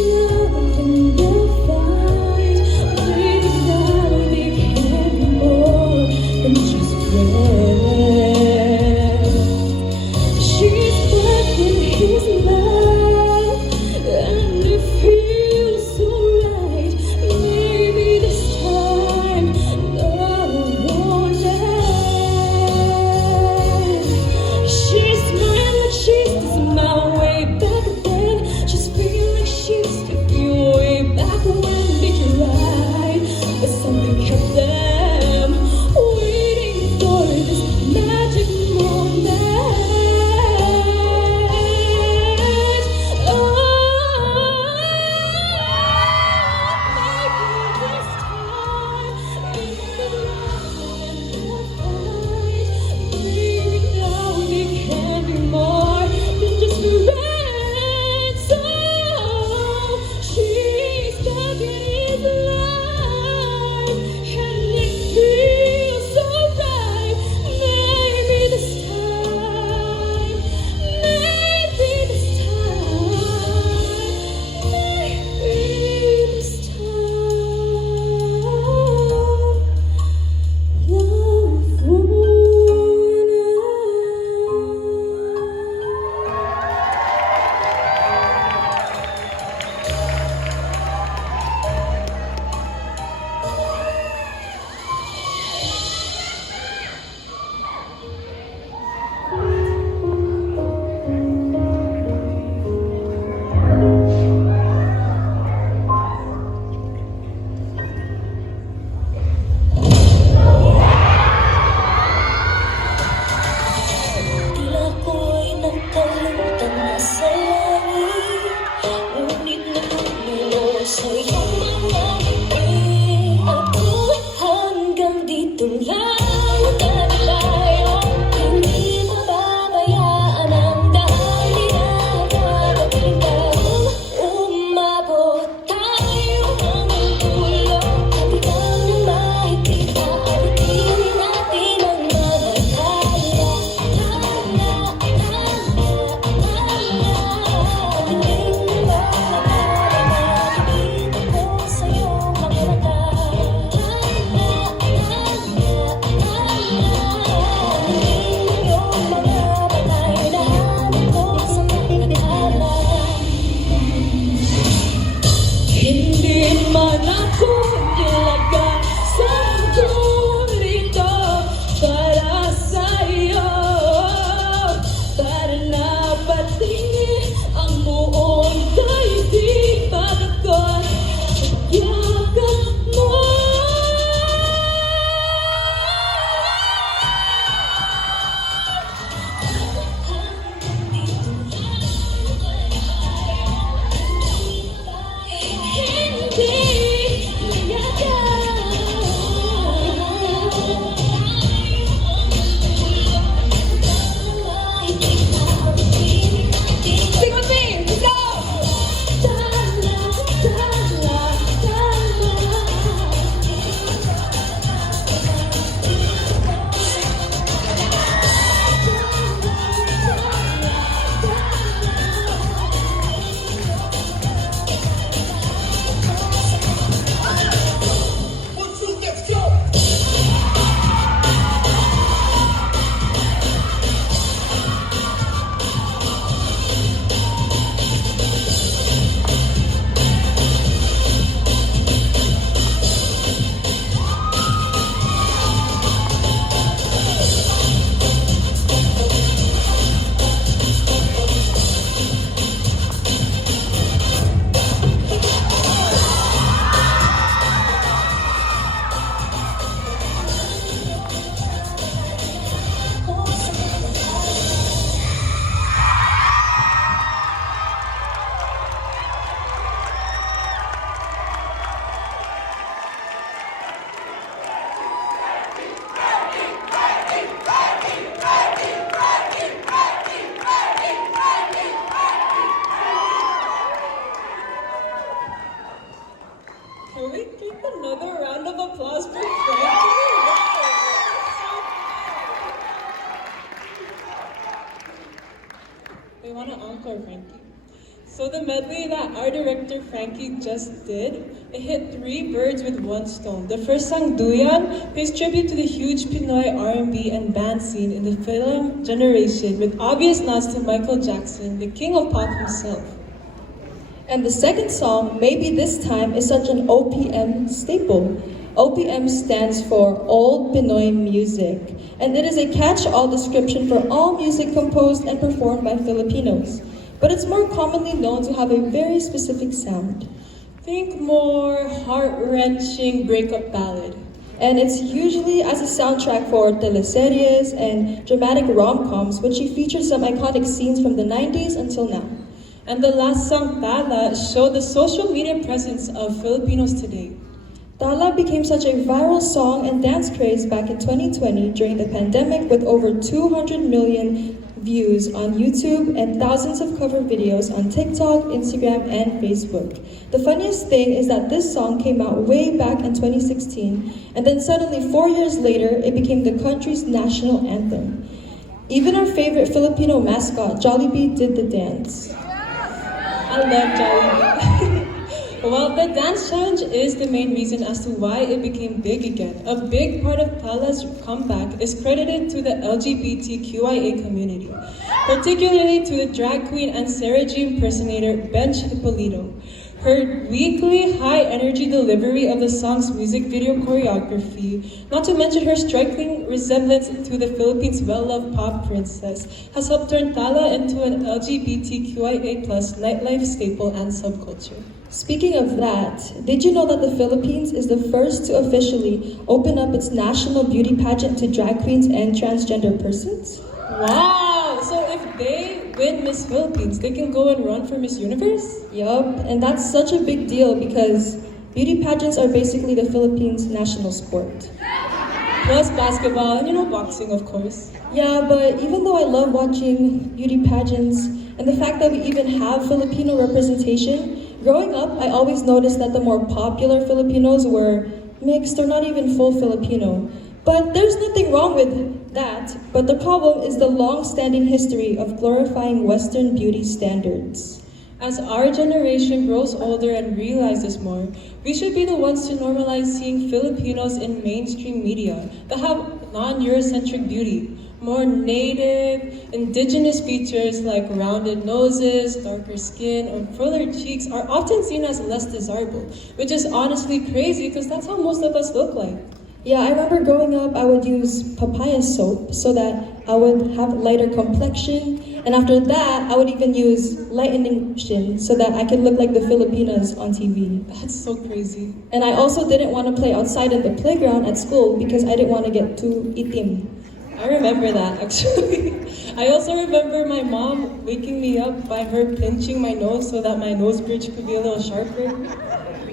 man ako nilagasan ko rito para sa'yo. Para na patingin ang buong daigdig pag ako'y yakap mo. Can we give another round of applause for Frankie? We want to encore Frankie. So the medley that our director Frankie just did, it hit 3 birds with 1 stone. The first song, Duyan, pays tribute to the huge Pinoy R&B and band scene in the film generation with obvious nods to Michael Jackson, the king of pop himself. And the second song, Maybe This Time, is such an OPM staple. OPM stands for Old Pinoy Music, and it is a catch-all description for all music composed and performed by Filipinos. But it's more commonly known to have a very specific sound. Think more heart-wrenching breakup ballad. And it's usually as a soundtrack for teleseries and dramatic rom-coms, which features some iconic scenes from the 90s until now. And the last song, Tala, showed the social media presence of Filipinos today. Tala became such a viral song and dance craze back in 2020 during the pandemic with over 200 million views on YouTube and thousands of cover videos on TikTok, Instagram, and Facebook. The funniest thing is that this song came out way back in 2016, and then suddenly 4 years later, it became the country's national anthem. Even our favorite Filipino mascot, Jollibee, did the dance. I love Jollibee. Well, the dance challenge is the main reason as to why it became big again. A big part of Tala's comeback is credited to the LGBTQIA community, particularly to the drag queen and Sarah G impersonator Bench Hippolito. Her weekly high-energy delivery of the song's music video choreography, not to mention her striking resemblance to the Philippines' well-loved pop princess, has helped turn Tala into an LGBTQIA+ nightlife staple and subculture. Speaking of that, did you know that the Philippines is the first to officially open up its national beauty pageant to drag queens and transgender persons? Wow! So if they win Miss Philippines, they can go and run for Miss Universe? Yup, and that's such a big deal because beauty pageants are basically the Philippines' national sport. Plus basketball and boxing, of course. Yeah, but even though I love watching beauty pageants and the fact that we even have Filipino representation, growing up, I always noticed that the more popular Filipinos were mixed or not even full Filipino. But there's nothing wrong with that. But the problem is the long-standing history of glorifying Western beauty standards. As our generation grows older and realizes more, we should be the ones to normalize seeing Filipinos in mainstream media that have non-Eurocentric beauty. More native, indigenous features like rounded noses, darker skin, or fuller cheeks are often seen as less desirable, which is honestly crazy because that's how most of us look like. Yeah, I remember growing up, I would use papaya soap so that I would have lighter complexion. And after that, I would even use lightening lotion so that I could look like the Filipinas on TV. That's so crazy. And I also didn't want to play outside in the playground at school because I didn't want to get too itim. I remember that actually. I also remember my mom waking me up by her pinching my nose so that my nose bridge could be a little sharper.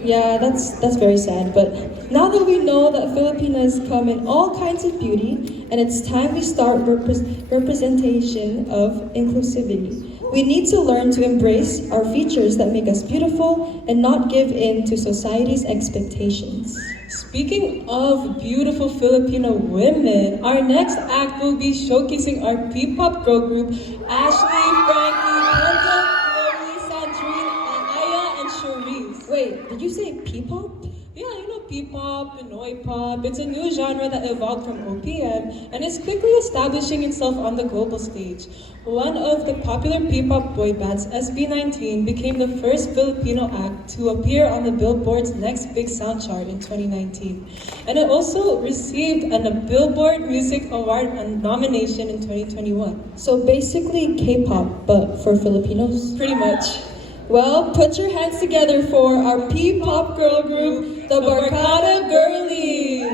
Yeah, that's very sad. But now that we know that Filipinas come in all kinds of beauty, and it's time we start representation of inclusivity. We need to learn to embrace our features that make us beautiful and not give in to society's expectations. Speaking of beautiful Filipino women, our next act will be showcasing our P-pop girl group, Ashley, Frankie, Kendall, Chloe, Sandrine, Aya, and Cherise. Wait, did you say P-pop? Yeah, you know P-pop, Pinoy pop. It's a new genre that evolved from OPM and is quickly establishing itself on the global stage. One of the popular P-pop boy bands, SB19, became the first Filipino act to appear on the Billboard's Next Big Sound chart in 2019. And it also received a Billboard Music Award nomination in 2021. So basically K-pop, but for Filipinos? Pretty much. Well, put your hands together for our P-pop girl group, the Barkada Girlies!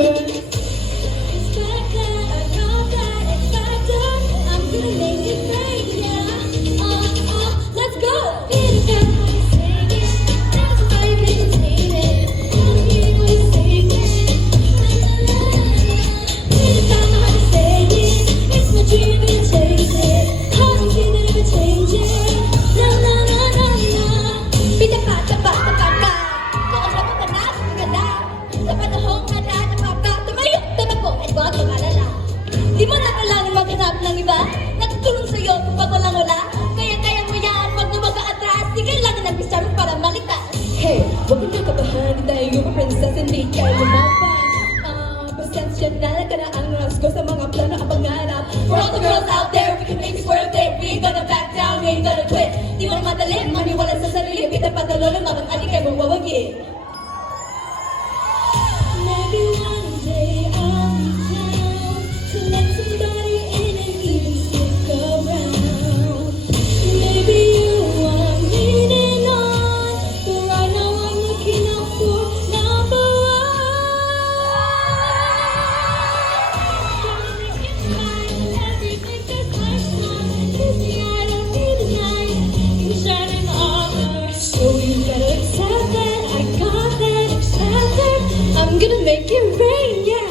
numbers. Expected, I got that expected. I'm gonna make it rain, yeah. Let's go. Feel it down how you sing it. Dance how you can contain it. Wanna hear what you sing it. Feel it down how you say it. It's my dream and chase it. I don't care that it changes. No, no, no, no, no. Beat the bat, the bat, the bat, bat. Kung alam mo ba na, maganda. Sa panahong nadadapapa, tumayo, tumakbo, at huwag tumalala. Di mo na kailangan maghanap ng iba. Natutulong sa'yo kapag walang wala. Kaya mo yan, pag atras. Sige lang na nag-pista mo para malitas. Hey, huwag kang kakabahan. Di tayo yung princess, hindi ka lumaban. Pasensya na lang ka na ang rasgo sa mga plano ang pangarap. For all the girls out there, we can make this world there. We ain't gonna back down, we ain't gonna quit. Di mo na madali, maniwala sa sarili. Kita patalo ng mga adik ay mawawagi. Maybe one day I'll be down to let somebody in and even stick around. Maybe you are leaning on, but right now I'm looking out for number one. It's fine, everything just like sun. Kiss me, I don't need a night. You shining armor, so you better accept that I got that accepted. I'm gonna make it rain, yeah.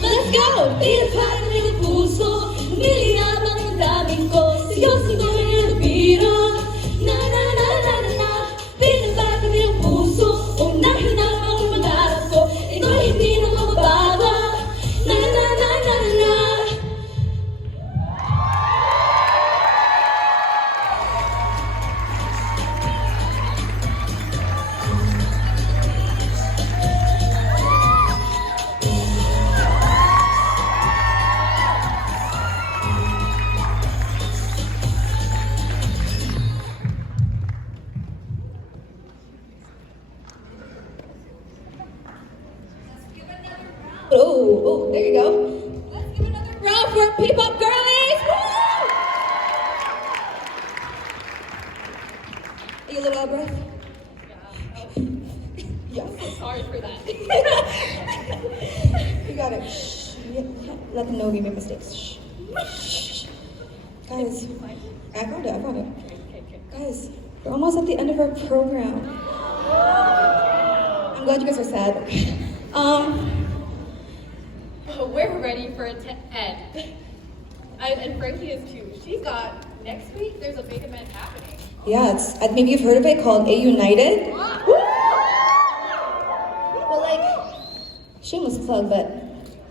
Let's go. Beat a pattern in the puso. Miliyan ang daming ko. Sigaw-sigaw yung biro. Na na na na na na. Beat a pattern in the puso. Unahin ang mga mangarap ko. Ito'y hindi na mababago. Na na na na na na. Oh, there you go. Let's give another round for P-pop girlies. Woo! Are you a little out of breath? Yeah. Sorry for that. You got it. Shh. Let them know we made mistakes. Shh. Shh. Guys, I found it. Guys, we're almost at the end of our program. I'm glad you guys are sad. We're ready for it to end. And Frankie is too. She's got, next week, there's a big event happening. Yeah, maybe you've heard of it, called A United. Well, shameless plug, but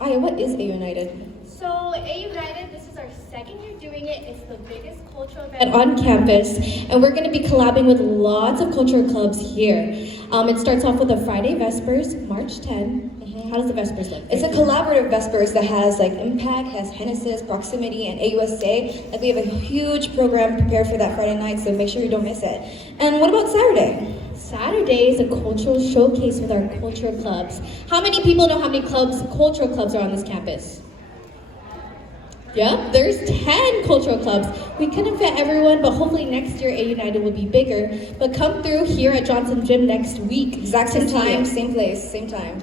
Aya, what is A United? So, A United, this is our second year doing it. It's the biggest cultural event on campus, and we're going to be collabing with lots of cultural clubs here. It starts off with a Friday Vespers, March 10. How does the Vespers look? It's a collaborative Vespers that has Impact, has Genesis, Proximity, and AUSA. We have a huge program prepared for that Friday night, so make sure you don't miss it. And what about Saturday? Saturday is a cultural showcase with our cultural clubs. How many people know how many cultural clubs are on this campus? Yeah, there's 10 cultural clubs. We couldn't fit everyone, but hopefully next year A United will be bigger. But come through here at Johnson Gym next week. Exact same time, same place, same time.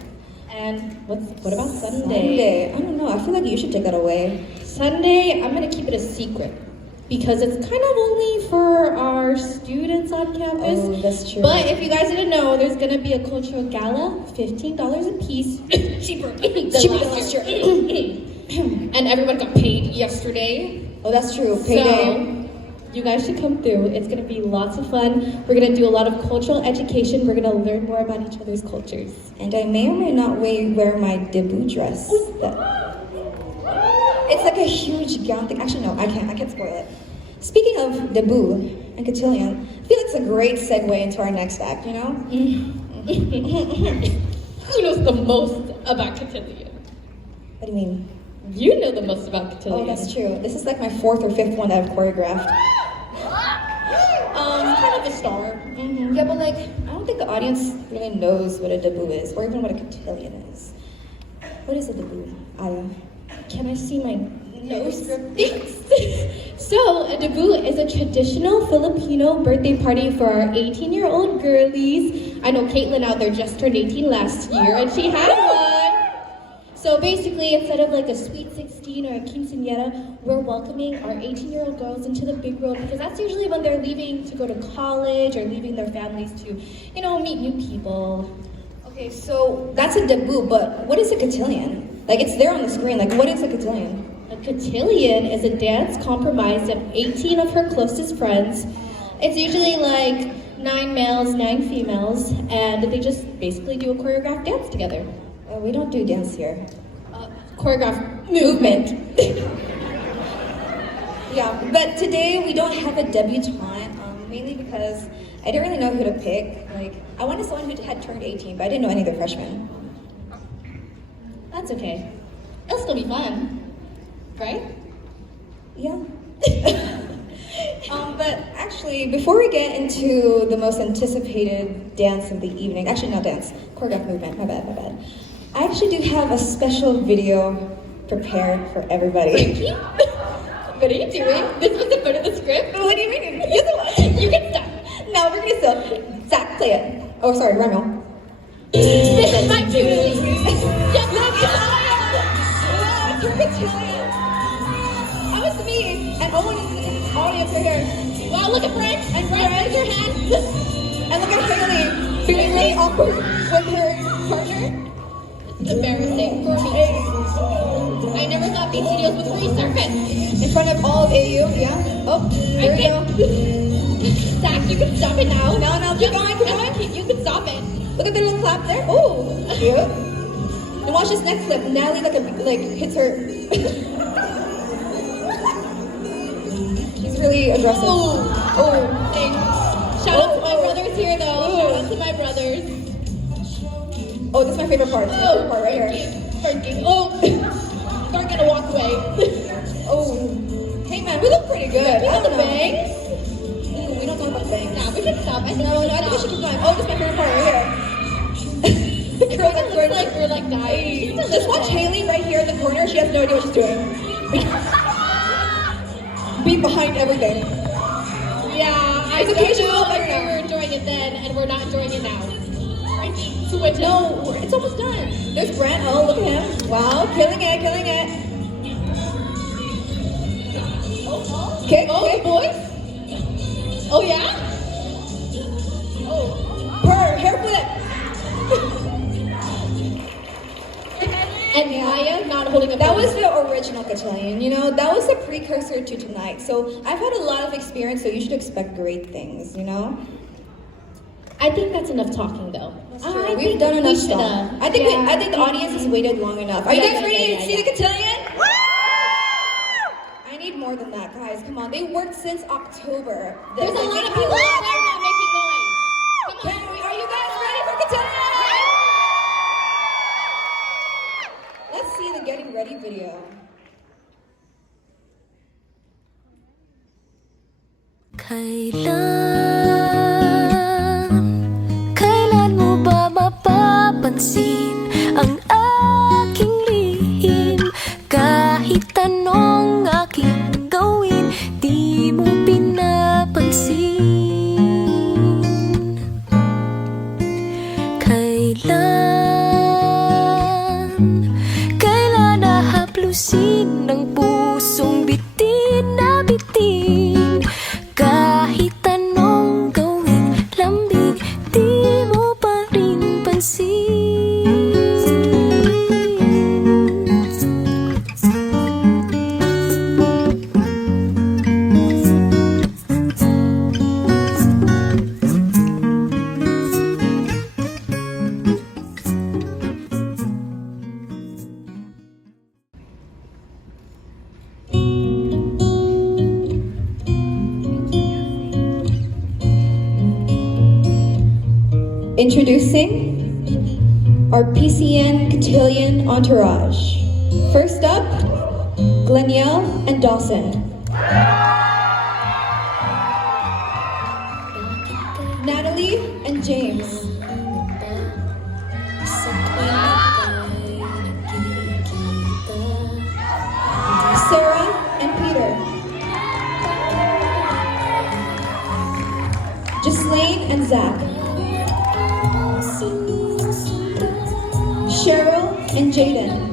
And what about Sunday? I don't know. I feel like you should take that away. Sunday, I'm gonna keep it a secret because it's kind of only for our students on campus. Oh, that's true. But if you guys didn't know, there's gonna be a cultural gala, $15 a piece. Cheaper than last year. And everyone got paid yesterday. Oh, that's true. Payday. So, you guys should come through. It's gonna be lots of fun. We're gonna do a lot of cultural education. We're gonna learn more about each other's cultures. And I may or may not wear my debut dress. It's like a huge gown thing. Actually, no, I can't spoil it. Speaking of debut and cotillion, I feel like it's a great segue into our next act, you know? Who knows the most about cotillion? What do you mean? You know the most about cotillion. Oh, that's true. This is like my 4th or 5th one that I've choreographed. Kind of a star. Yeah, but I don't think the audience really knows what a debut is, or even what a cotillion is. What is a debut, Aya? Can I see my nose? Thanks. So, a debut is a traditional Filipino birthday party for our 18-year-old girlies. I know Caitlin out there just turned 18 last year, and she had one. So basically, instead of like a sweet 16 or a quinceañera, we're welcoming our 18-year-old girls into the big world because that's usually when they're leaving to go to college or leaving their families to, you know, meet new people. Okay, so that's a debut, but what is a cotillion? Like, it's there on the screen. Like, what is a cotillion? A cotillion is a dance comprised of 18 of her closest friends. It's usually like 9 males, 9 females, and they just basically do a choreographed dance together. We don't do dance here. Choreographed movement. Yeah, but today we don't have a debutante, mainly because I didn't really know who to pick. Like, I wanted someone who had turned 18, but I didn't know any of the freshmen. That's okay. It'll still be fun, right? Yeah. But actually, before we get into the most anticipated dance of the evening, actually not dance, choreographed movement, my bad. I actually do have a special video prepared for everybody. Frankie? What are you doing? This was the foot of the script? What do you mean? You're the one. You can stop. No, we're gonna still. Zach, play it. Oh, sorry, Remo. This is my duty. Yes, it's her cotillion. That was me, and Owen is in the audience right here. Wow, look at Brent. And Brent, raise your hand. And look at Haley, feeling really awkward with her partner. It's embarrassing for me. I never thought these videos would resurface. In front of all of AU, yeah? Oh, there we go. Zach, you can stop it now. No, keep going. You can stop it. Look at the little clap there. Oh, cute. And watch this next clip. Natalie like hits her. She's really aggressive. Oh, thanks. Shout out to my brothers here, though. Shout out to my brothers. Oh, this is my favorite part. This is my favorite part right here. Frankie. Oh, start gonna walk away. Oh, hey man, we look pretty good. We have the bangs. We don't talk about the bangs. Nah, we should stop. I think we should keep going. Oh, this is my favorite part right here. Girl, it looks like we're like dying. Just watch Haley right here in the corner. She has no idea what she's doing. Be behind everything. Yeah, I don't know if we were enjoying it then, and we're not enjoying it now. Frankie, switch it. No, it's almost done. There's Brent. Oh, look at him. Wow, killing it. Okay, boys. Oh yeah. Oh, her hair flip. And Maya not holding a That was the original cotillion, you know? That was the precursor to tonight. So I've had a lot of experience, so you should expect great things, you know? I think that's enough talking, though. We've done enough stuff. I think the audience has waited long enough. Are you guys ready to see the cotillion? I need more than that, guys. Come on. They worked since October. There's a lot of people out there not making noise. Come on. Are you guys ready for cotillion? Let's see the getting ready video. Kailan mo ba mapapansin ang aking lihim? Kahit anong aking gawin, di mo pinapansin. Kailan nahaplusin ng pusong bitin na bitin? Kahit anong gawing lambing, di mo pa rin pansin. Introducing our PCN Cotillion entourage. First up, Glenielle and Dawson. Natalie and James. Sarah and Peter. Ghislaine and Zach. Cheryl and Jaden.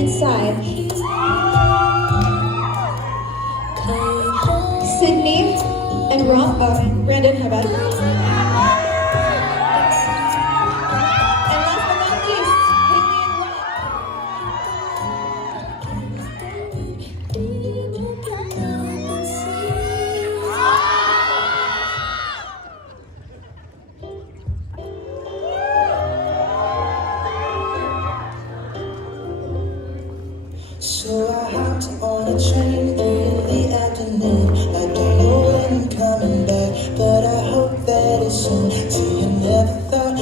inside. Sydney and Brandon, how about it? And last but not least, Haley and So I hopped on a train in the afternoon. I don't know when I'm coming back, but I hope that it's soon. See, I never thought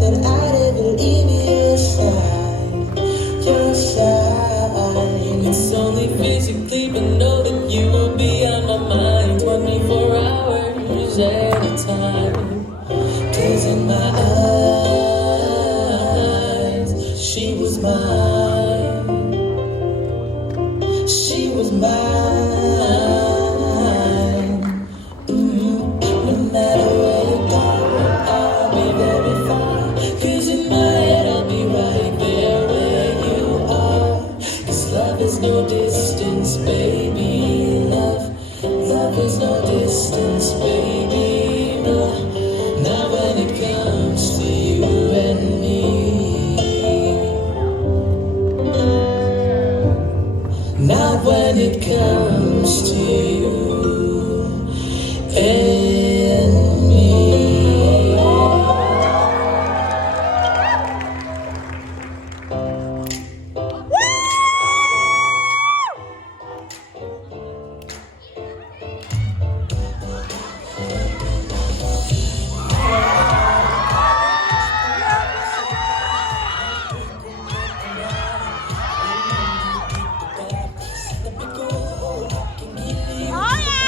that I'd ever leave your side, your side. It's only physically, but know that you will be on my mind 24 hours at a time. 'Cause in my eyes, she was mine. She was mine. No matter where you go, I'll be very far. 'Cause in my head, I'll be right there where you are. 'Cause love is no distance, baby. Love is no distance, baby. No, not when it comes to you and me. Not when it comes to you and me. Oh yeah!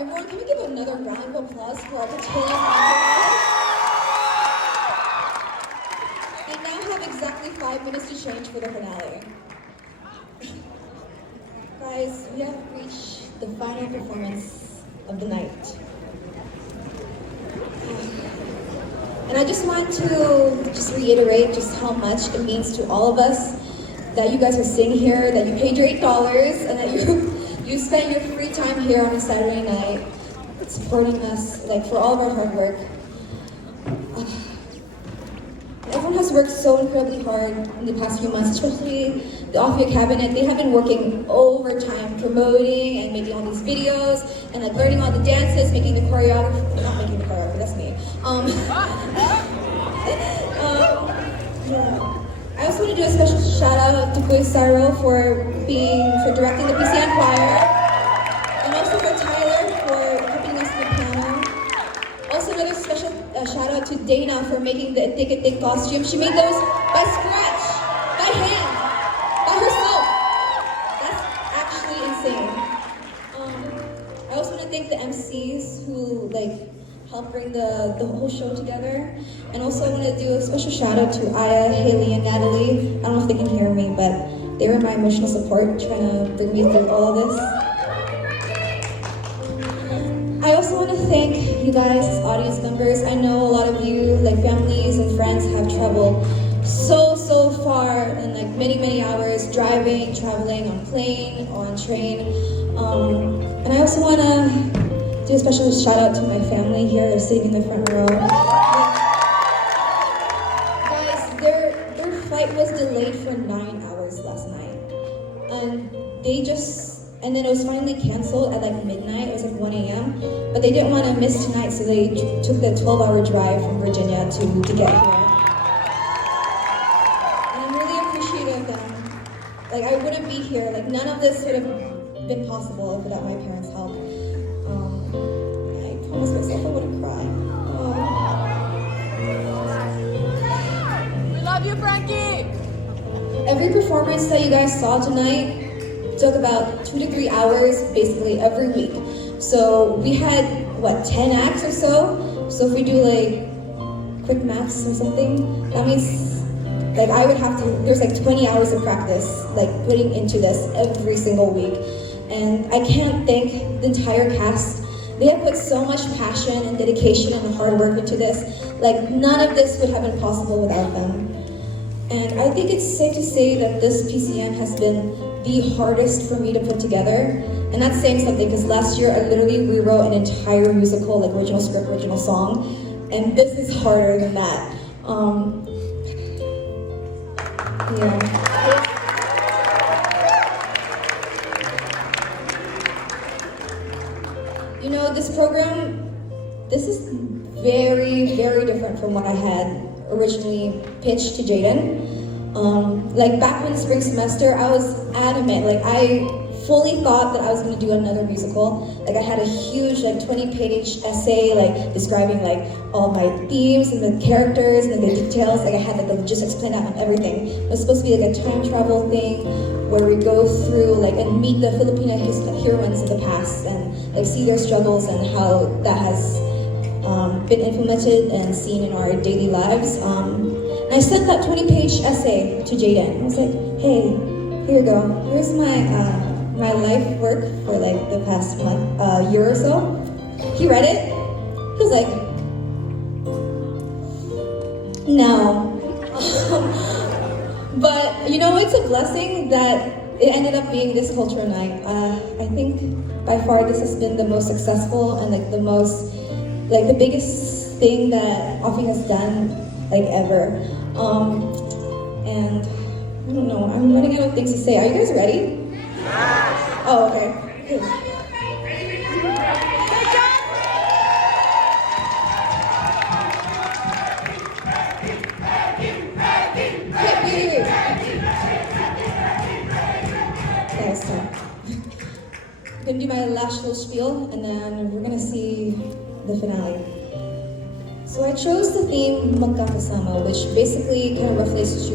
Everyone, can we give another round of applause for our Patillas entourage? They now have exactly 5 minutes to change for the finale. Guys, we have reached the final performance of the night. And I just want to reiterate just how much it means to all of us that you guys are sitting here, that you paid your $8, and that you spent your free time here on a Saturday night supporting us, like, for all of our hard work. Everyone has worked so incredibly hard in the past few months, especially the Afia cabinet. They have been working overtime, promoting and making all these videos, and like learning all the dances, making the choreography, not making the choreography, that's me. Yeah. I also want to do a special shout out to Kuya Cyril for directing the PCN choir, and also for Tyler for accompanying us on the piano. Also another special shout out to Dana for making the Tik costume. She made those by scratch, by hand, by herself. That's actually insane. I also want to thank the MCs who helped bring the whole show together. And also I want to do a special shout out to Aya, Haley, and Natalie. I don't know if they can hear me, but they were my emotional support trying to bring me through all of this. I also want to thank you guys as audience members. I know a lot of you, like families and friends, have traveled so far and like many hours driving, traveling on plane, on train. And I also want to do a special shout out to my family here. They're sitting in the front row. Guys, their flight was delayed for 9 hours last night. And then it was finally canceled at like midnight. It was like 1 a.m. But they didn't want to miss tonight, so they took the 12-hour drive from Virginia to get here. And I'm really appreciative of them. Like, I wouldn't be here. Like, none of this would have been possible without my parents' help. I promised myself I wouldn't cry. We love you, Frankie! Every performance that you guys saw tonight took about 2 to 3 hours, basically every week. So we had, 10 acts or so? So if we do like quick maths or something, that means like I would have to, there's like 20 hours of practice, like putting into this every single week. And I can't thank the entire cast. They have put so much passion and dedication and hard work into this. Like none of this would have been possible without them. And I think it's safe to say that this PCN has been the hardest for me to put together. And that's saying something, because last year I literally rewrote an entire musical, like original script, original song. And this is harder than that. You know, this program, this is very, very different from what I had originally pitched to Jaden. Like back in the spring semester, I was adamant, like I fully thought that I was going to do another musical. Like I had a huge 20-page essay like describing like all my themes and the characters and the details. Like I had like the logistics planned out and everything. It was supposed to be like a time travel thing where we go through like and meet the Filipino heroines of the past and like see their struggles and how that has been implemented and seen in our daily lives. And I sent that 20-page essay to Jaden. I was like, hey, here you go. Here's my life work for like the past year or so. He read it. He was like, no. But you know, it's a blessing that it ended up being this culture night. I think by far this has been the most successful and like the most, like the biggest thing that Afia has done like ever. And I don't know, I'm running out of things to say. Are you guys ready? Oh, okay. Good. Okay, so I'm gonna do my last little spiel and then we're gonna see the finale. So I chose the theme Magkakasama, which basically kind of refers to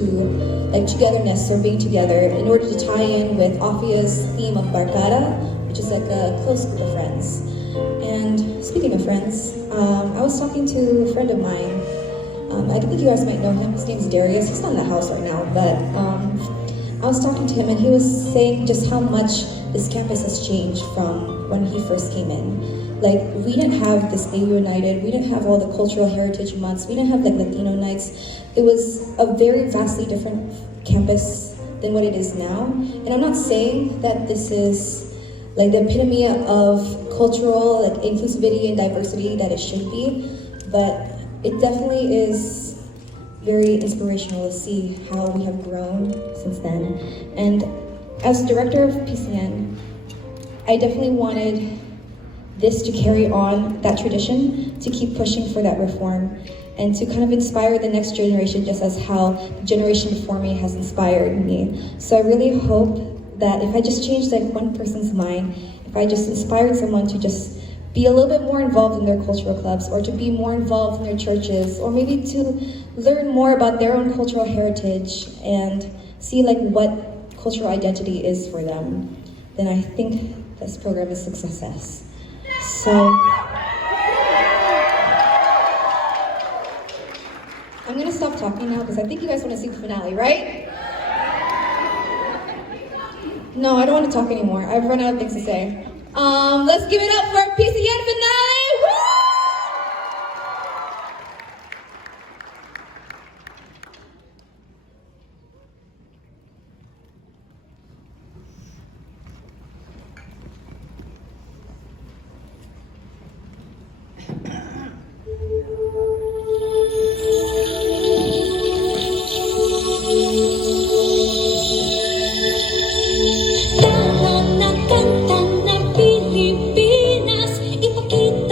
like togetherness or being together in order to tie in with Afia's theme of Barkada, which is like a close group of friends. And speaking of friends, I was talking to a friend of mine. I think you guys might know him. His name's Darius. He's not in the house right now, but I was talking to him and he was saying just how much this campus has changed from when he first came in. Like, we didn't have this Stay United, we didn't have all the cultural heritage months, we didn't have like Latino nights. It was a very vastly different campus than what it is now. And I'm not saying that this is like the epitome of cultural like inclusivity and diversity that it should be, but it definitely is very inspirational to see how we have grown since then. And as director of PCN, I definitely wanted this to carry on that tradition, to keep pushing for that reform, and to kind of inspire the next generation just as how the generation before me has inspired me. So I really hope that if I just changed like one person's mind, if I just inspired someone to just be a little bit more involved in their cultural clubs, or to be more involved in their churches, or maybe to learn more about their own cultural heritage and see like what cultural identity is for them, then I think this program is a success. So I'm gonna stop talking now because I think you guys want to see the finale, right? No, I don't want to talk anymore. I've run out of things to say. Let's give it up for our PCN finale! Woo! Tara na kanta ng Pilipinas, ipakita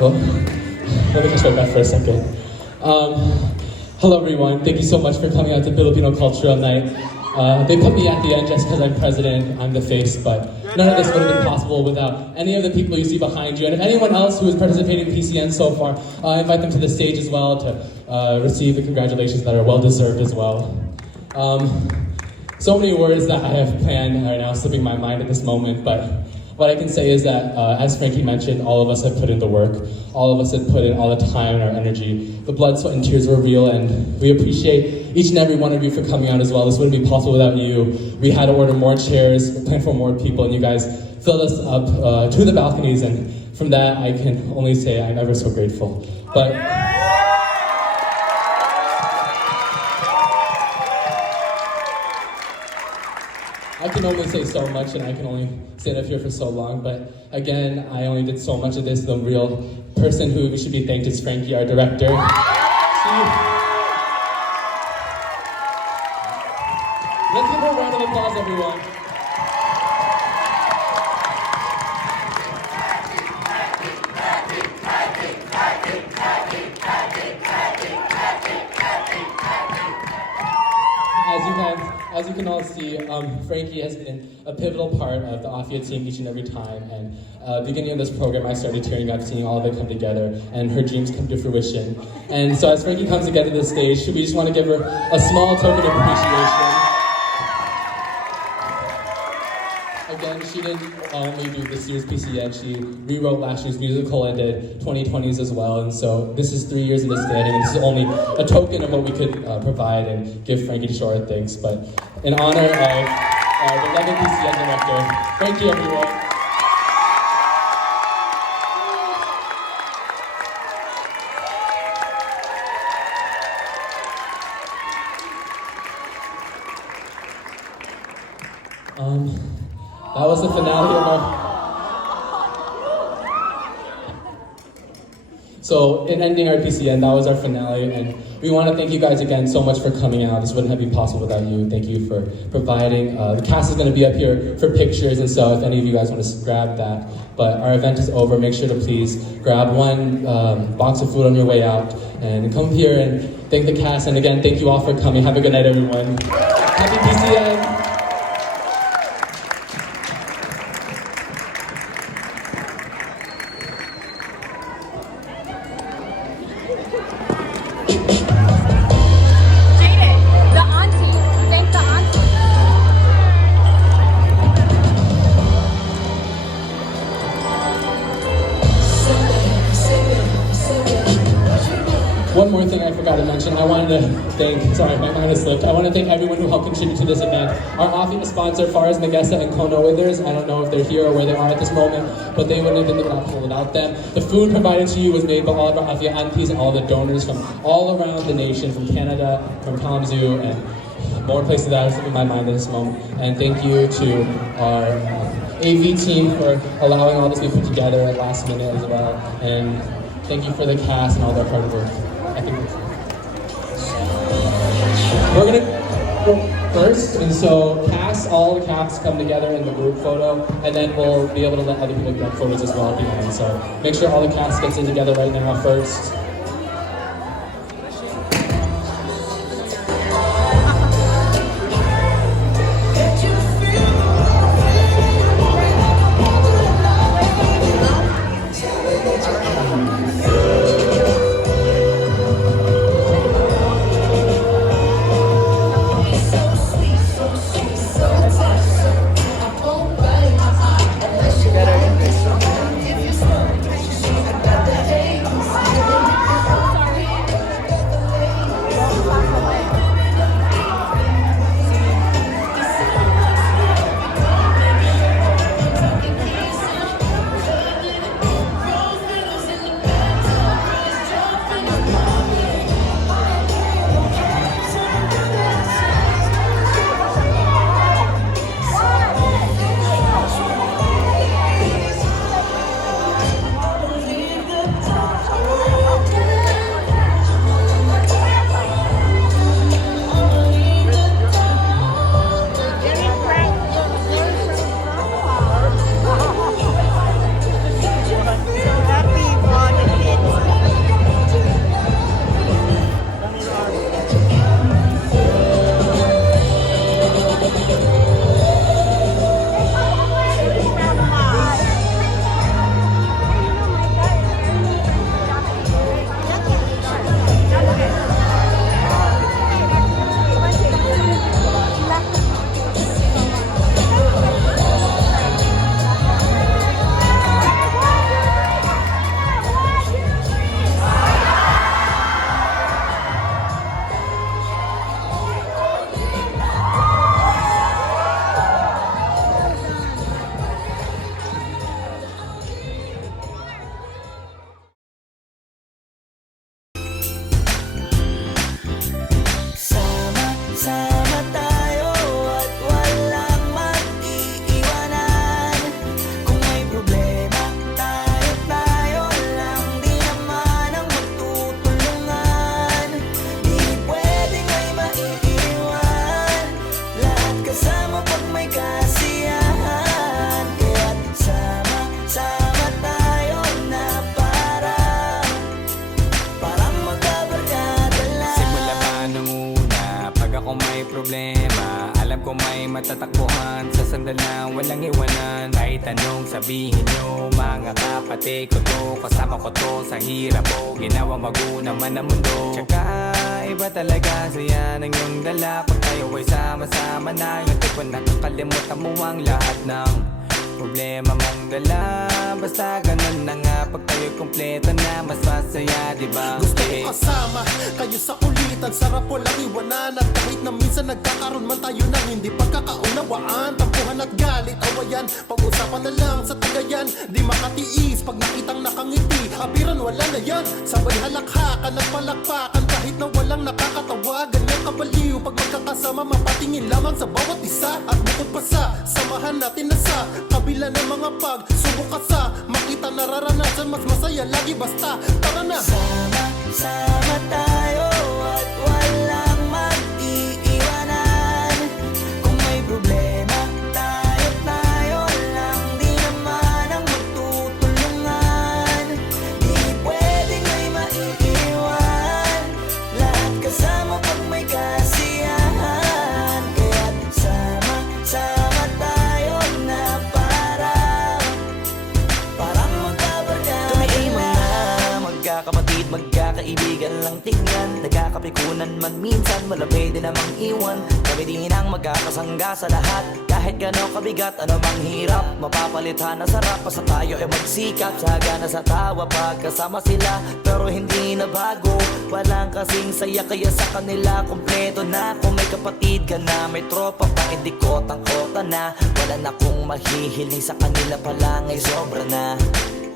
Well, let me just write back for a second. Hello everyone, thank you so much for coming out to Filipino Cultural Night. They put me at the end just because I'm president, I'm the face, but none of this would have been possible without any of the people you see behind you. And if anyone else who is participating in PCN so far, I invite them to the stage as well to receive the congratulations that are well deserved as well. So many words that I have planned are now slipping my mind at this moment, but what I can say is that, as Frankie mentioned, all of us have put in the work. All of us have put in all the time and our energy. The blood, sweat, and tears were real, and we appreciate each and every one of you for coming out as well. This wouldn't be possible without you. We had to order more chairs, plan for more people, and you guys filled us up to the balconies, and from that, I can only say I'm ever so grateful. But I can only say so much, and I can only stand up here for so long, but again, I only did so much of this. The real person who should be thanked is Frankie, our director. Let's give her a round of applause, everyone. As you can all see, Frankie has been a pivotal part of the Afia team each and every time. And beginning of this program, I started tearing up, seeing all of it come together, and her dreams come to fruition. And so as Frankie comes together to the stage, we just want to give her a small token of appreciation. Again, she didn't only do this year's PCN, she rewrote last year's musical and did 2020's as well. And so this is 3 years of this standing, and this is only a token of what we could provide and give Frankie to show our thanks. But in honor of our beloved PCN director, thank you everyone. That was the finale of our... So, in ending our PCN, that was our finale, and we want to thank you guys again so much for coming out. This wouldn't have been possible without you. Thank you for providing. The cast is going to be up here for pictures, and so if any of you guys want to grab that. But our event is over. Make sure to please grab one box of food on your way out, and come here and thank the cast. And again, thank you all for coming. Have a good night, everyone. Happy PCN! One more thing I forgot to mention, I wanted to thank, sorry, my mind has slipped. I want to thank everyone who helped contribute to this event. Our Afia sponsor, Faraz Magessa and Kono Withers, I don't know if they're here or where they are at this moment, but they wouldn't have been possible without them. The food provided to you was made by all of our Afia aunties and all the donors from all around the nation, from Canada, from Kalamazoo, and more places that are slipping my mind at this moment. And thank you to our AV team for allowing all this to be put together at last minute as well. And thank you for the cast and all their hard work. I think we're gonna go first, and so all the casts come together in the group photo, and then we'll be able to let other people get photos as well behind. So make sure all the cast gets in together right now first. ko may matatakbuhan sa sandalan, walang iwanan. Kahit anong sabihin nyo, mga kapatid ko to, kasama ko to sa hirap ko, ginawa mago naman ang mundo. Tsaka iba talaga saya ng iyong dala, pag tayo ay sama-sama na. Yung tipo nakakalimutan mo ang lahat ng problema mong dala. Basta ganun na nga, pag tayo'y kumpleto na, mas masaya, diba? Gusto ko kasama kayo sa kulitan, sarap walang iwanan. At kahit na minsan nagkakaroon man tayo ng hindi pagkakaunawaan, tampuhan at galit, awayan, pag-usapan na lang sa tagayan. Di makatiis pag nakitang nakangiti, abiran wala na yan. Sabay halakhakan at palakpakan kahit na walang nakakatawa. Ganyan kabaliw pag magkakasama, mapatingin lamang sa bawat isa. At bukod pa sa samahan natin na sa kabila ng mga pagsubok ka sa makita nararanasan, mas masaya lagi basta tara na. Sama tayo at walang mag-iiwanan. Kung may problema, tayo lang, di naman ang magtutulungan. Di pwedeng may maiiwan, lahat kasama pag may kasiyahan. Kaya't sama tayo na parang magkabarkada. Kami ay mga magkakapatid, magkakaibigan lang tingnan. Nagkakapikunan man minsan, wala pwede namang iwan. Kami din ang magkakasangga sa lahat. Kahit gano'ng kabigat, ano mang hirap, mapapalitan na sarap. Basta tayo ay magsikap, sagana sa tawa pagkasama sila. Pero hindi na bago, walang kasing saya, kaya sa kanila kumpleto na. Kung may kapatid ka na, may tropa pa, hindi kotang-kota na. Wala na kong mahihiling sa kanila pa lang ay sobra na.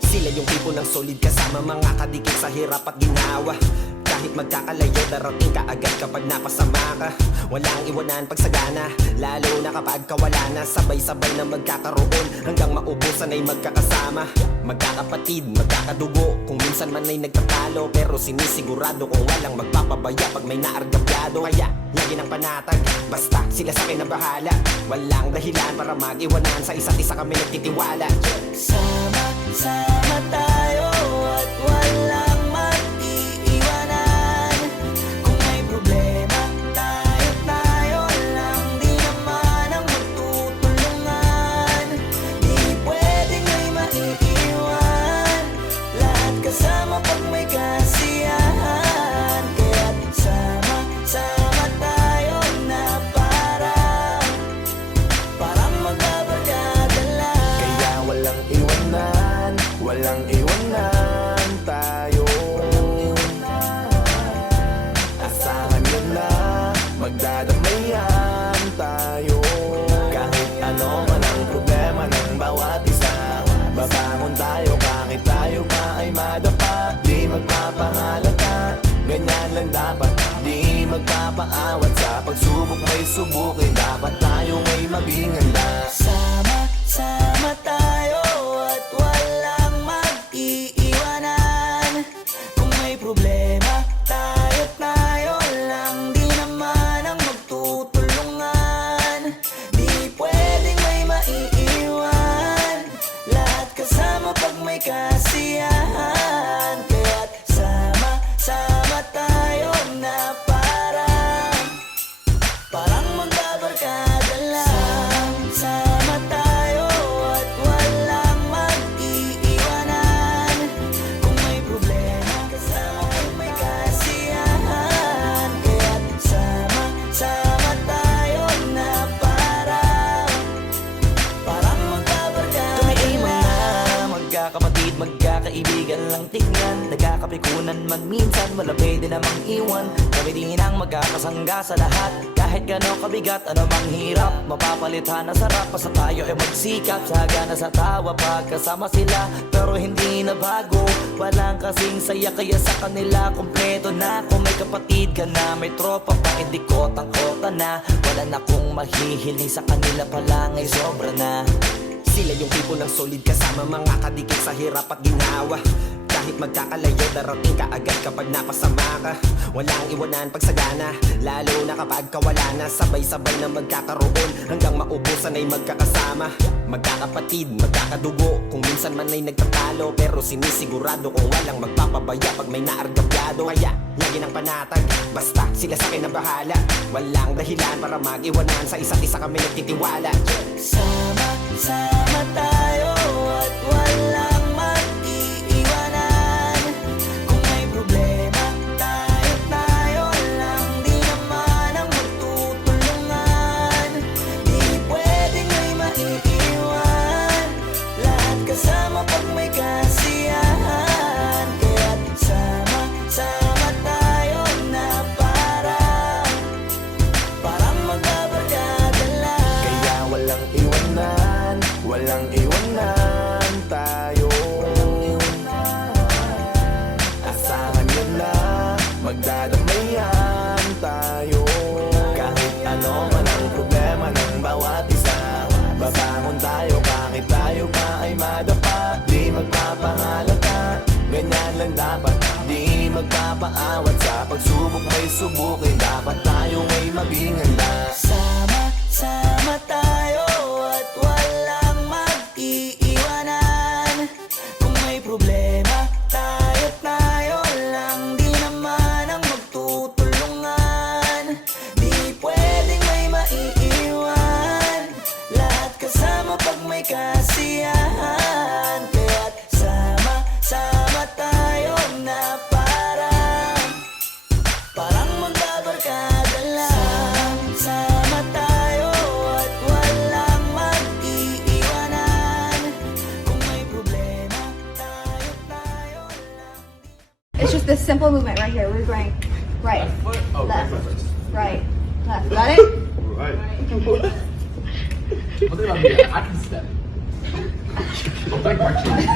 Sila yung tipo ng solid kasama, mga kadikit sa hirap at ginawa. Kahit magkakalayo, darating ka agad kapag napasama ka. Walang iwanan pag sagana, lalo na kapag kawala na. Sabay-sabay na magkakaroon hanggang maubusan ay magkakasama. Magkakapatid, magkakadugo, kung minsan man ay nagtatalo, pero sinisigurado kung walang magpapabaya pag may naargabyado. Kaya lagi ng panatag, basta sila sa akin na bahala. Walang dahilan para mag-iwanan, sa isa't isa kami nagtitiwala. Sama tayo at walang mag-iiwanan. Kung may problema, tayo lang, di naman ang magtutulungan. Di pwedeng may maiiwan, lahat kasama pag may kasiyahan. Kaya't sama tayo na parang magkabarkada lang. Kaya walang iwanan, walang iwanan tayo. Asahan nyo na, magdadamayan tayo. Kahit ano man ang problema ng bawat isa, babangon tayo kahit tayo pa ay madapa. Di magpapangalata, ganyan lang dapat. Di magpapaawat sa pagsubok, may subukin. Dapat tayo may maging handa. Sama tayo at walang mag-iiwanan. Kung may problema, tayo lang, di naman ang magtutulungan. Di pwedeng may maiiwan, lahat kasama pag may kasiyahan. Kaya't sama tayo na parang magbabarkada lang. Sama tayo at walang mag-iiwanan. Kung may problema, kasama pag may kasiyahan. Kaya't sama tayo na parang magbabarkada. Kami ay mga magkakapatid, magkakaibigan lang tingnan. Nagkakapikunan man minsan, wala pwede namang iwan. Kami din ang magkakasangga sa lahat. Kahit gano'ng kabigat, ano mang hirap, mapapalitan na sarap. Basta tayo ay magsikap, sagana sa tawa pagkasama sila. Pero hindi na bago, walang kasing saya, kaya sa kanila kumpleto na. Kung may kapatid ka na, may tropa pa, hindi kotang-kota na. Wala na kong mahihiling, sa kanila pa lang ay sobra na. Sila yung tipo ng solid kasama, mga kadikit sa hirap at ginawa. Kahit magkakalayo, darating ka agad kapag napasama ka. Walang iwanan pagsagana, lalo na kapag kawala na. Sabay-sabay na magkakaroon, hanggang maubusan ay magkakasama. Magkakapatid, magkakadugo, kung minsan man ay nagtatalo, pero sinisigurado kung walang magpapabaya pag may naargabyado. Kaya lagi ng panatag, basta sila sa akin na bahala. Walang dahilan para mag-iwanan, sa isa't isa kami nagtitiwala. Sama-sama tayo at walang mag-iiwanan. Kung may problema, tayo lang, di naman ang magtutulungan. Di pwedeng may maiiwan, lahat kasama pag may kasiyahan. Kaya't sama-sama tayo na parang magbabarkada lang. Kaya walang iwanan, walang iwanan tayo. Asahan nyo na, magdadamayan tayo. Kahit ano man ang problema ng bawat isa, babangon tayo kahit tayo pa ay madapa. Di magpapahalata, ganyan lang dapat. Di magpapaawat, sa pagsubok may subukin. Dapat tayo ay maging handa. Sama tayo at walang mag-iiwanan. Kung may problema, tayo lang, di naman ang magtutulungan. Di pwedeng may maiiwan, lahat kasama pag may kasiyahan. Kaya't sama tayo na parang magbabarkada lang. Sama tayo at walang mag-iiwanan. Kung may problema, tayo lang. It's just this simple movement right here. We're going right, left, right, left. Got it? Right. I can step. Like marching.